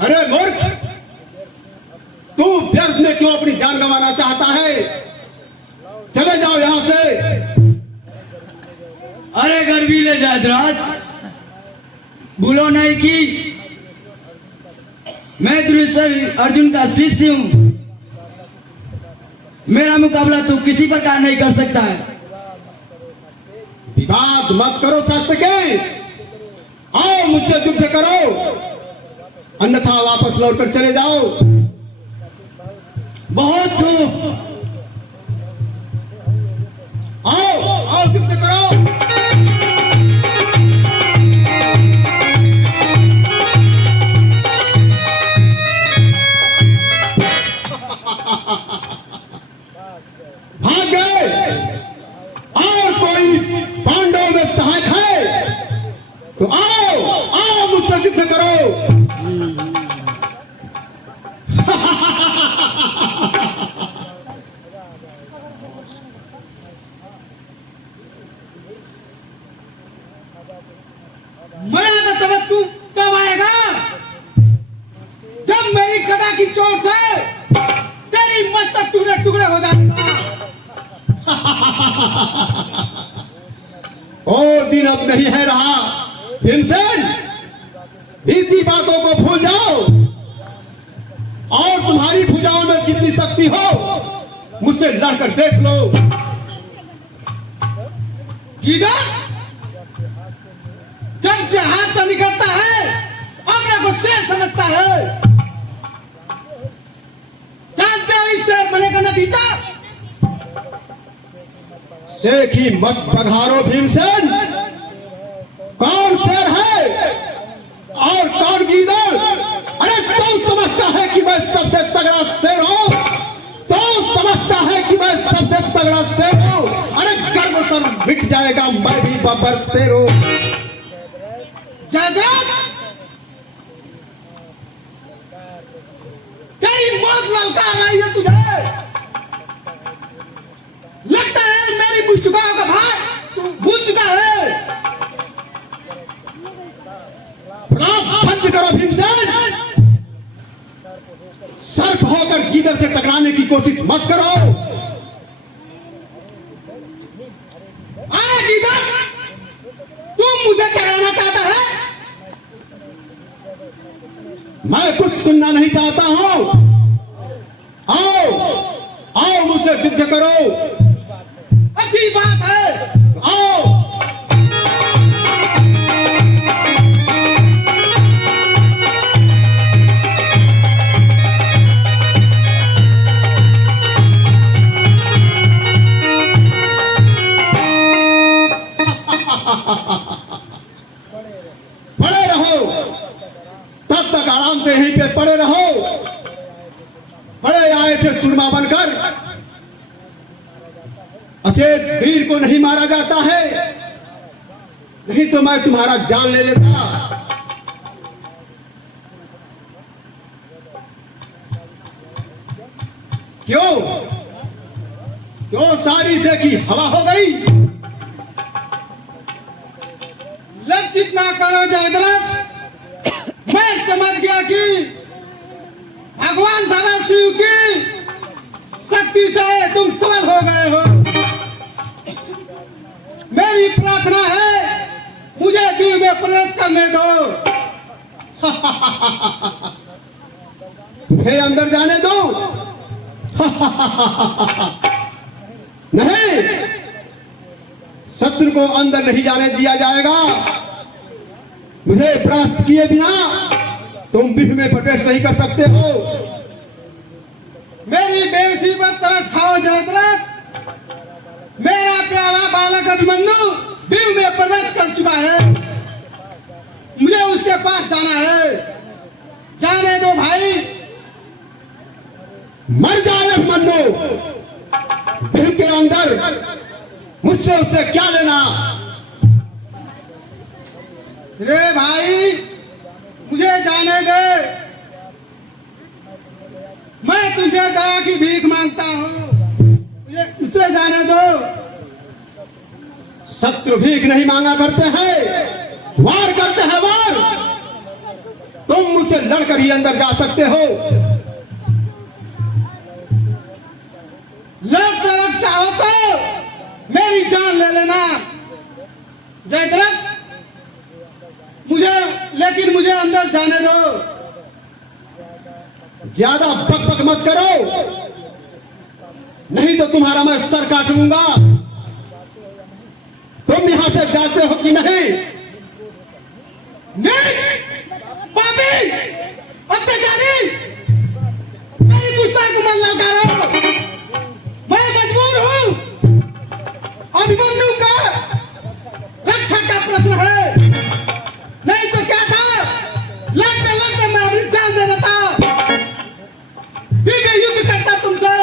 अरे मूर्ख, तू व्यर्थ में क्यों अपनी जान गंवाना चाहता है? चले जाओ यहां से। अरे गर्वीले जयद्रथ, भूलो नहीं कि मैं दुर्योधन अर्जुन का शिष्य हूं। मेरा मुकाबला तू किसी प्रकार नहीं कर सकता है। विवाद मत करो सत्य के। आओ मुझसे युद्ध करो, अन्यथा वापस लौटकर चले जाओ। बहुत खूब, आओ आओ, युद्ध करो। भाग गए। और कोई पांडवों में सहायक है तो आओ आओ, मुझसे युद्ध करो। मैं आता तब तू कब आएगा? जब मेरी गदा की चोट से तेरी मस्तक टुकड़े टुकड़े हो जाएगा। ओ दिन अब नहीं है रहा भीमसेन। बीती बातों को भूल जाओ और तुम्हारी भुजाओं में जितनी शक्ति हो मुझसे लड़कर देख लो। गीदड़ जब जहाज से निकलता है अपने को शेर समझता है। जानते हो इस शेर बने का नतीजा? शेख ही मत बघारो भीमसेन, कौन शेर है और कौन गीदड़? अरे तो समझता है कि मैं सबसे तगड़ा शेर हूं, तो समझता है कि मैं सबसे तगड़ा शेर हूं। अरे गर्व सर मिट जाएगा, मैं भी बब्बर शेर हूं। जयद्रथ तेरी मौत ललकार रही है तुझे। लगता है मेरी पुस्तकों का भार भूल चुका है। प्रताप बंद करो भीमसेन, सर्प होकर गीदड़ से टकराने की कोशिश मत करो। अरे गीदड़ तुम मुझे कहना चाहता है? मैं कुछ सुनना नहीं चाहता हूं। आओ आओ मुझसे युद्ध करो। अच्छी बात है, आओ। पड़े रहो, तब तक आराम से यहीं पे पड़े रहो। पड़े आए थे सुरमा बनकर, अचेत वीर को नहीं मारा जाता है, नहीं तो मैं तुम्हारा जान ले लेता। क्यों क्यों सारी से की हवा हो गई? लज्जित ना करो जयद्रथ। मैं समझ गया कि भगवान सदाशिव की शक्ति से तुम सबल हो गए हो। मेरी प्रार्थना है मुझे वीर में प्रवेश करने दो। तुम्हें अंदर जाने दो? नहीं, शत्रु को अंदर नहीं जाने दिया जाएगा। मुझे परास्त किए बिना तुम विघ में प्रवेश नहीं कर सकते हो। मेरी बेसी पर तरस खाओ जयद्रथ। मेरा प्यारा बालक अभिमन्यु वीर में प्रवेश कर चुका है, मुझे उसके पास जाना है। जाने दो भाई। मर जाए अभिमन्यु, विघ के अंदर मुझसे उससे क्या लेना? रे भाई मुझे जाने दे, मैं तुझे दया की भीख मांगता हूँ, मुझे उससे जाने दो। शत्रु भीख नहीं मांगा करते हैं, वार करते हैं वार। तुम मुझसे लड़कर ही अंदर जा सकते हो। लड़ते वक्त चाहो तो मेरी जान ले लेना जयद्रथ, लेकिन मुझे अंदर जाने दो। ज्यादा बकबक मत करो, नहीं तो तुम्हारा मैं सर काट लूंगा। तुम यहां से जाते हो कि नहीं? नीच, पापी, अत्याचारी, मेरी पुस्तक को मत ललकारो। मैं मजबूर हूं, अभिमन्यु का रक्षा का प्रश्न है, नहीं तो क्या था, लड़ते लड़ते मैं अपनी जान दे देता, फिर भी युद्ध करता तुमसे।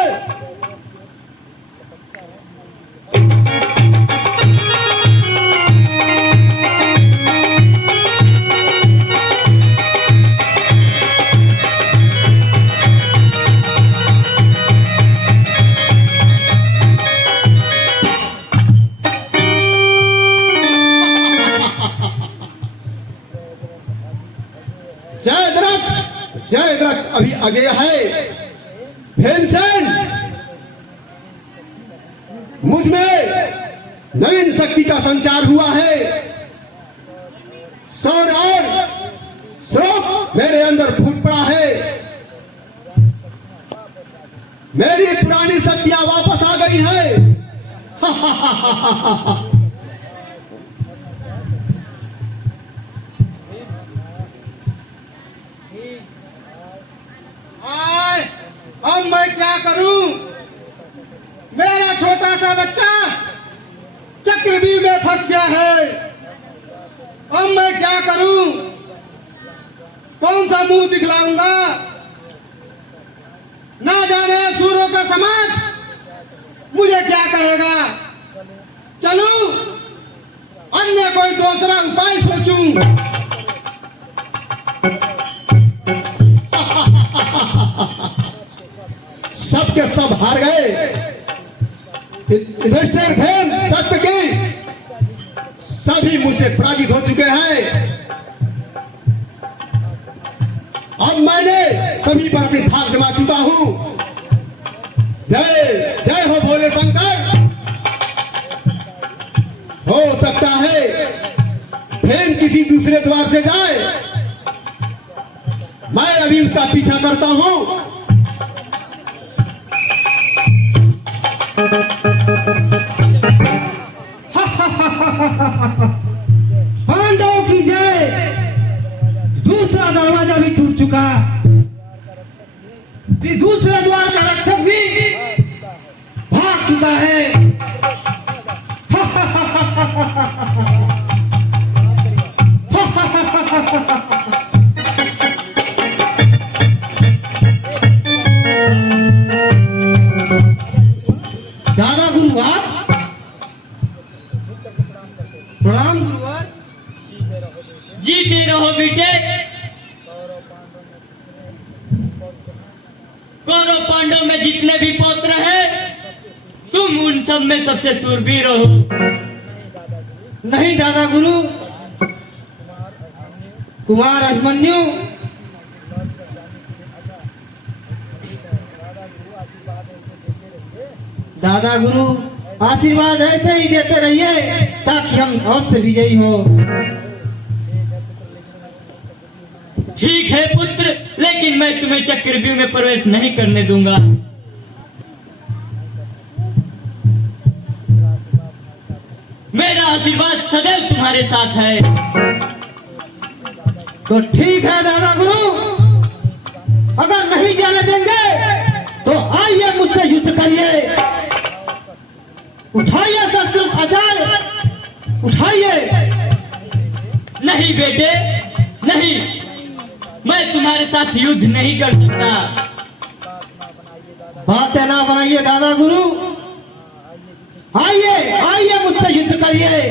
जयद्रथ अभी अजय है। भीमसेन, मुझ में नवीन शक्ति का संचार हुआ है। श्रोत मेरे अंदर फूट पड़ा है, मेरी पुरानी शक्तियां वापस आ गई है। आय, अब मैं क्या करूं? मेरा छोटा सा बच्चा चक्रव्यूह में फंस गया है। अब मैं क्या करूं? कौन सा मुंह दिखलाऊंगा? ना जाने सूरों का समाज मुझे क्या कहेगा। चलूं, अन्य कोई दूसरा उपाय सोचूं। सब के सब हार गए। युधिष्ठिर भीम सत्यकी सभी मुझसे पराजित हो चुके हैं। अब मैंने सभी पर अपनी धाक जमा चुका हूं। जय जय हो भोले शंकर। हो सकता है भीम किसी दूसरे द्वार से जाए, मैं अभी उसका पीछा करता हूं। पांडवों की जय। दूसरा दरवाजा भी टूट चुका, दूसरे द्वार का रक्षक भी भाग चुका है। दादा गुरु आप प्रणाम गुरुवर। जीते रहो बेटे। कौरव पांडव में जितने भी पौत्र हैं, तुम उन सब में सबसे सूरवीर हो। नहीं दादा गुरु, कुमार अभिमन्यु दादा गुरु आशीर्वाद ऐसे ही देते रहिए ताकि हम अवश्य विजयी हो। ठीक है पुत्र, लेकिन मैं तुम्हें चक्रव्यूह में प्रवेश नहीं करने दूंगा। मेरा आशीर्वाद सदैव तुम्हारे साथ है। तो ठीक है दादा गुरु, अगर नहीं जाने देंगे तो आइए मुझसे युद्ध करिए। उठाइए शस्त्र आचार्य, उठाइए। नहीं बेटे नहीं, मैं तुम्हारे साथ युद्ध नहीं कर सकता। बातें ना बनाइए दादा गुरु, आइए आइए मुझसे युद्ध करिए।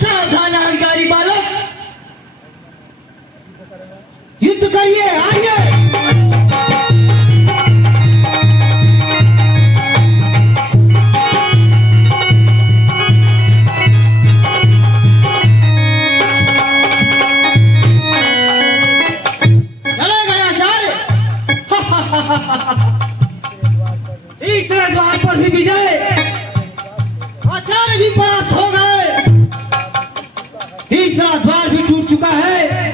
सावधान अहंकारी बालक, युद्ध करिए, आइए। चले गए आचार्य। तीसरे द्वार पर भी विजय, आचार्य भी परास्त हो गए। तीसरा द्वार भी टूट चुका है।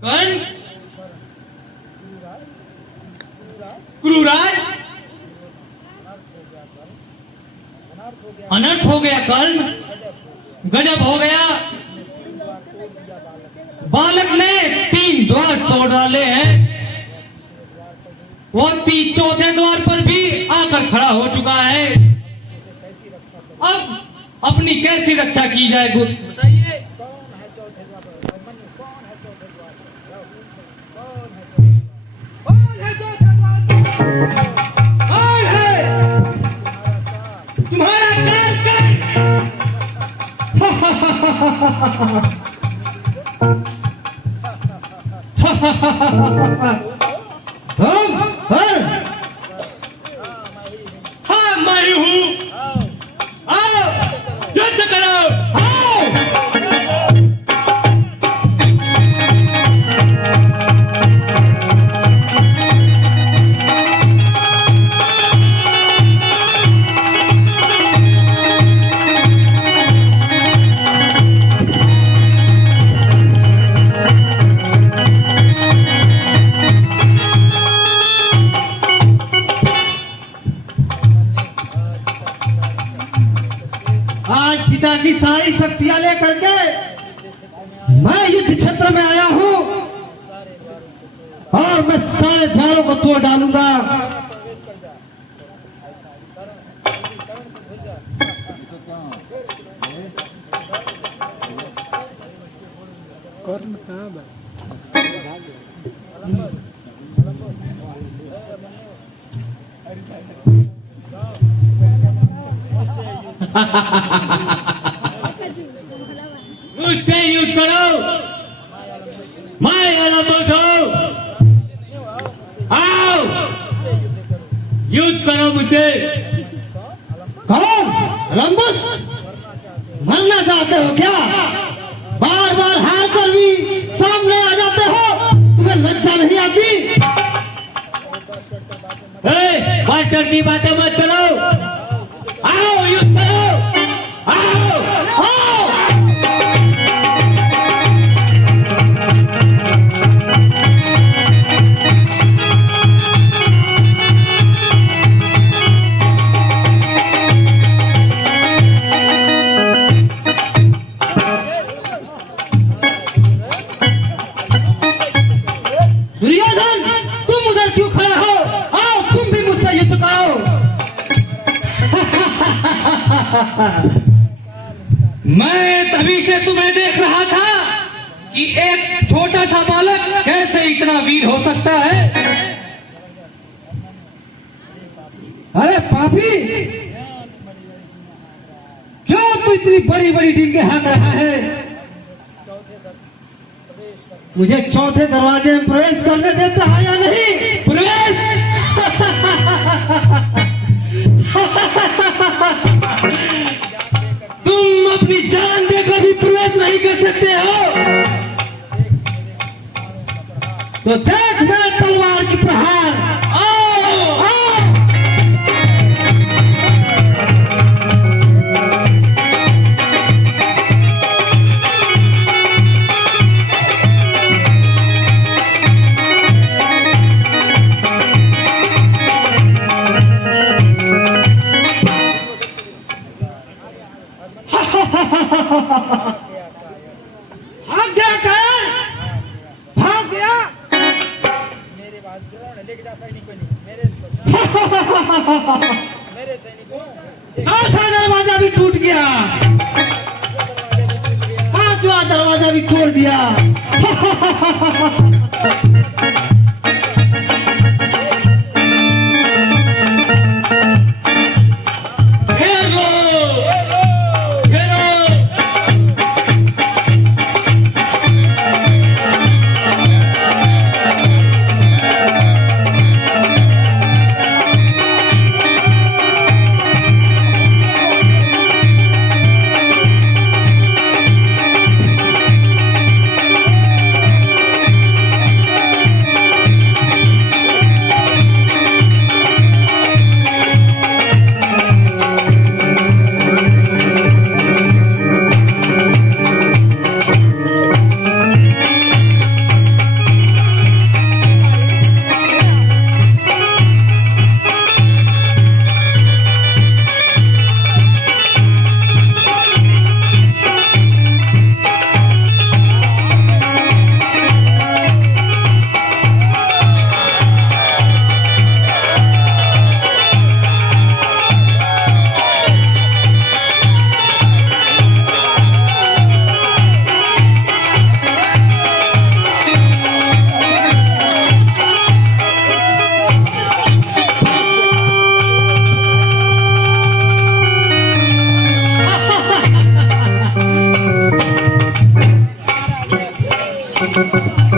कर्ण, क्रूराज, अनर्थ हो गया कर्ण, गजब हो गया। बालक ने 3 द्वार तोड़ डाले हैं, वो 4थे द्वार पर भी आकर खड़ा हो चुका है। अब अपनी कैसी रक्षा की जाए गुरु बताइए। कौन है? तुम्हारा काल हाँ मैं हूँ। की सारी शक्तियां लेकर के मैं युद्ध क्षेत्र में आया हूं और मैं सारे द्वारों को तोड़ डालूंगा। मुझसे युद्ध करो, मैं ओलंपस हूं। आओ युद्ध करो मुझसे। कौन? ओलंपस? मरना चाहते हो क्या? बार बार हार कर भी सामने आ जाते हो, तुम्हें लज्जा नहीं आती? बढ़ चढ़ की बातें मत करो। आओ युद्ध करो, आओ आओ! दुर्योधन, तुम उधर क्यों खड़े हो? आओ तुम भी मुझसे युद्ध करो। मैं तभी से तुम्हें देख रहा था कि एक छोटा सा बालक कैसे इतना वीर हो सकता है। अरे पापी, क्यों तू इतनी बड़ी बड़ी डींगे हाँक रहा है? मुझे चौथे दरवाजे में प्रवेश करने देता है या नहीं? प्रवेश? तुम अपनी जान देकर भी प्रवेश नहीं कर सकते हो। तो देख मेरे तलवार की प्रहार। आओ, आओ! भाग गया कर, भाग गया। चौथा दरवाजा भी टूट गया, पांचवा दरवाजा भी तोड़ दिया। घेर लो, घेरो।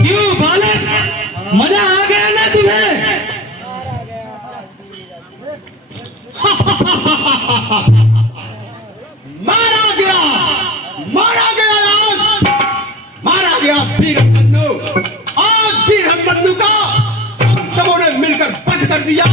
क्यों बालक, मजा आ गया ना तुम्हें? मारा गया, मारा गया, आज मारा गया वीरभद्र। आज वीरभद्र का हम सबों ने मिलकर वध कर दिया।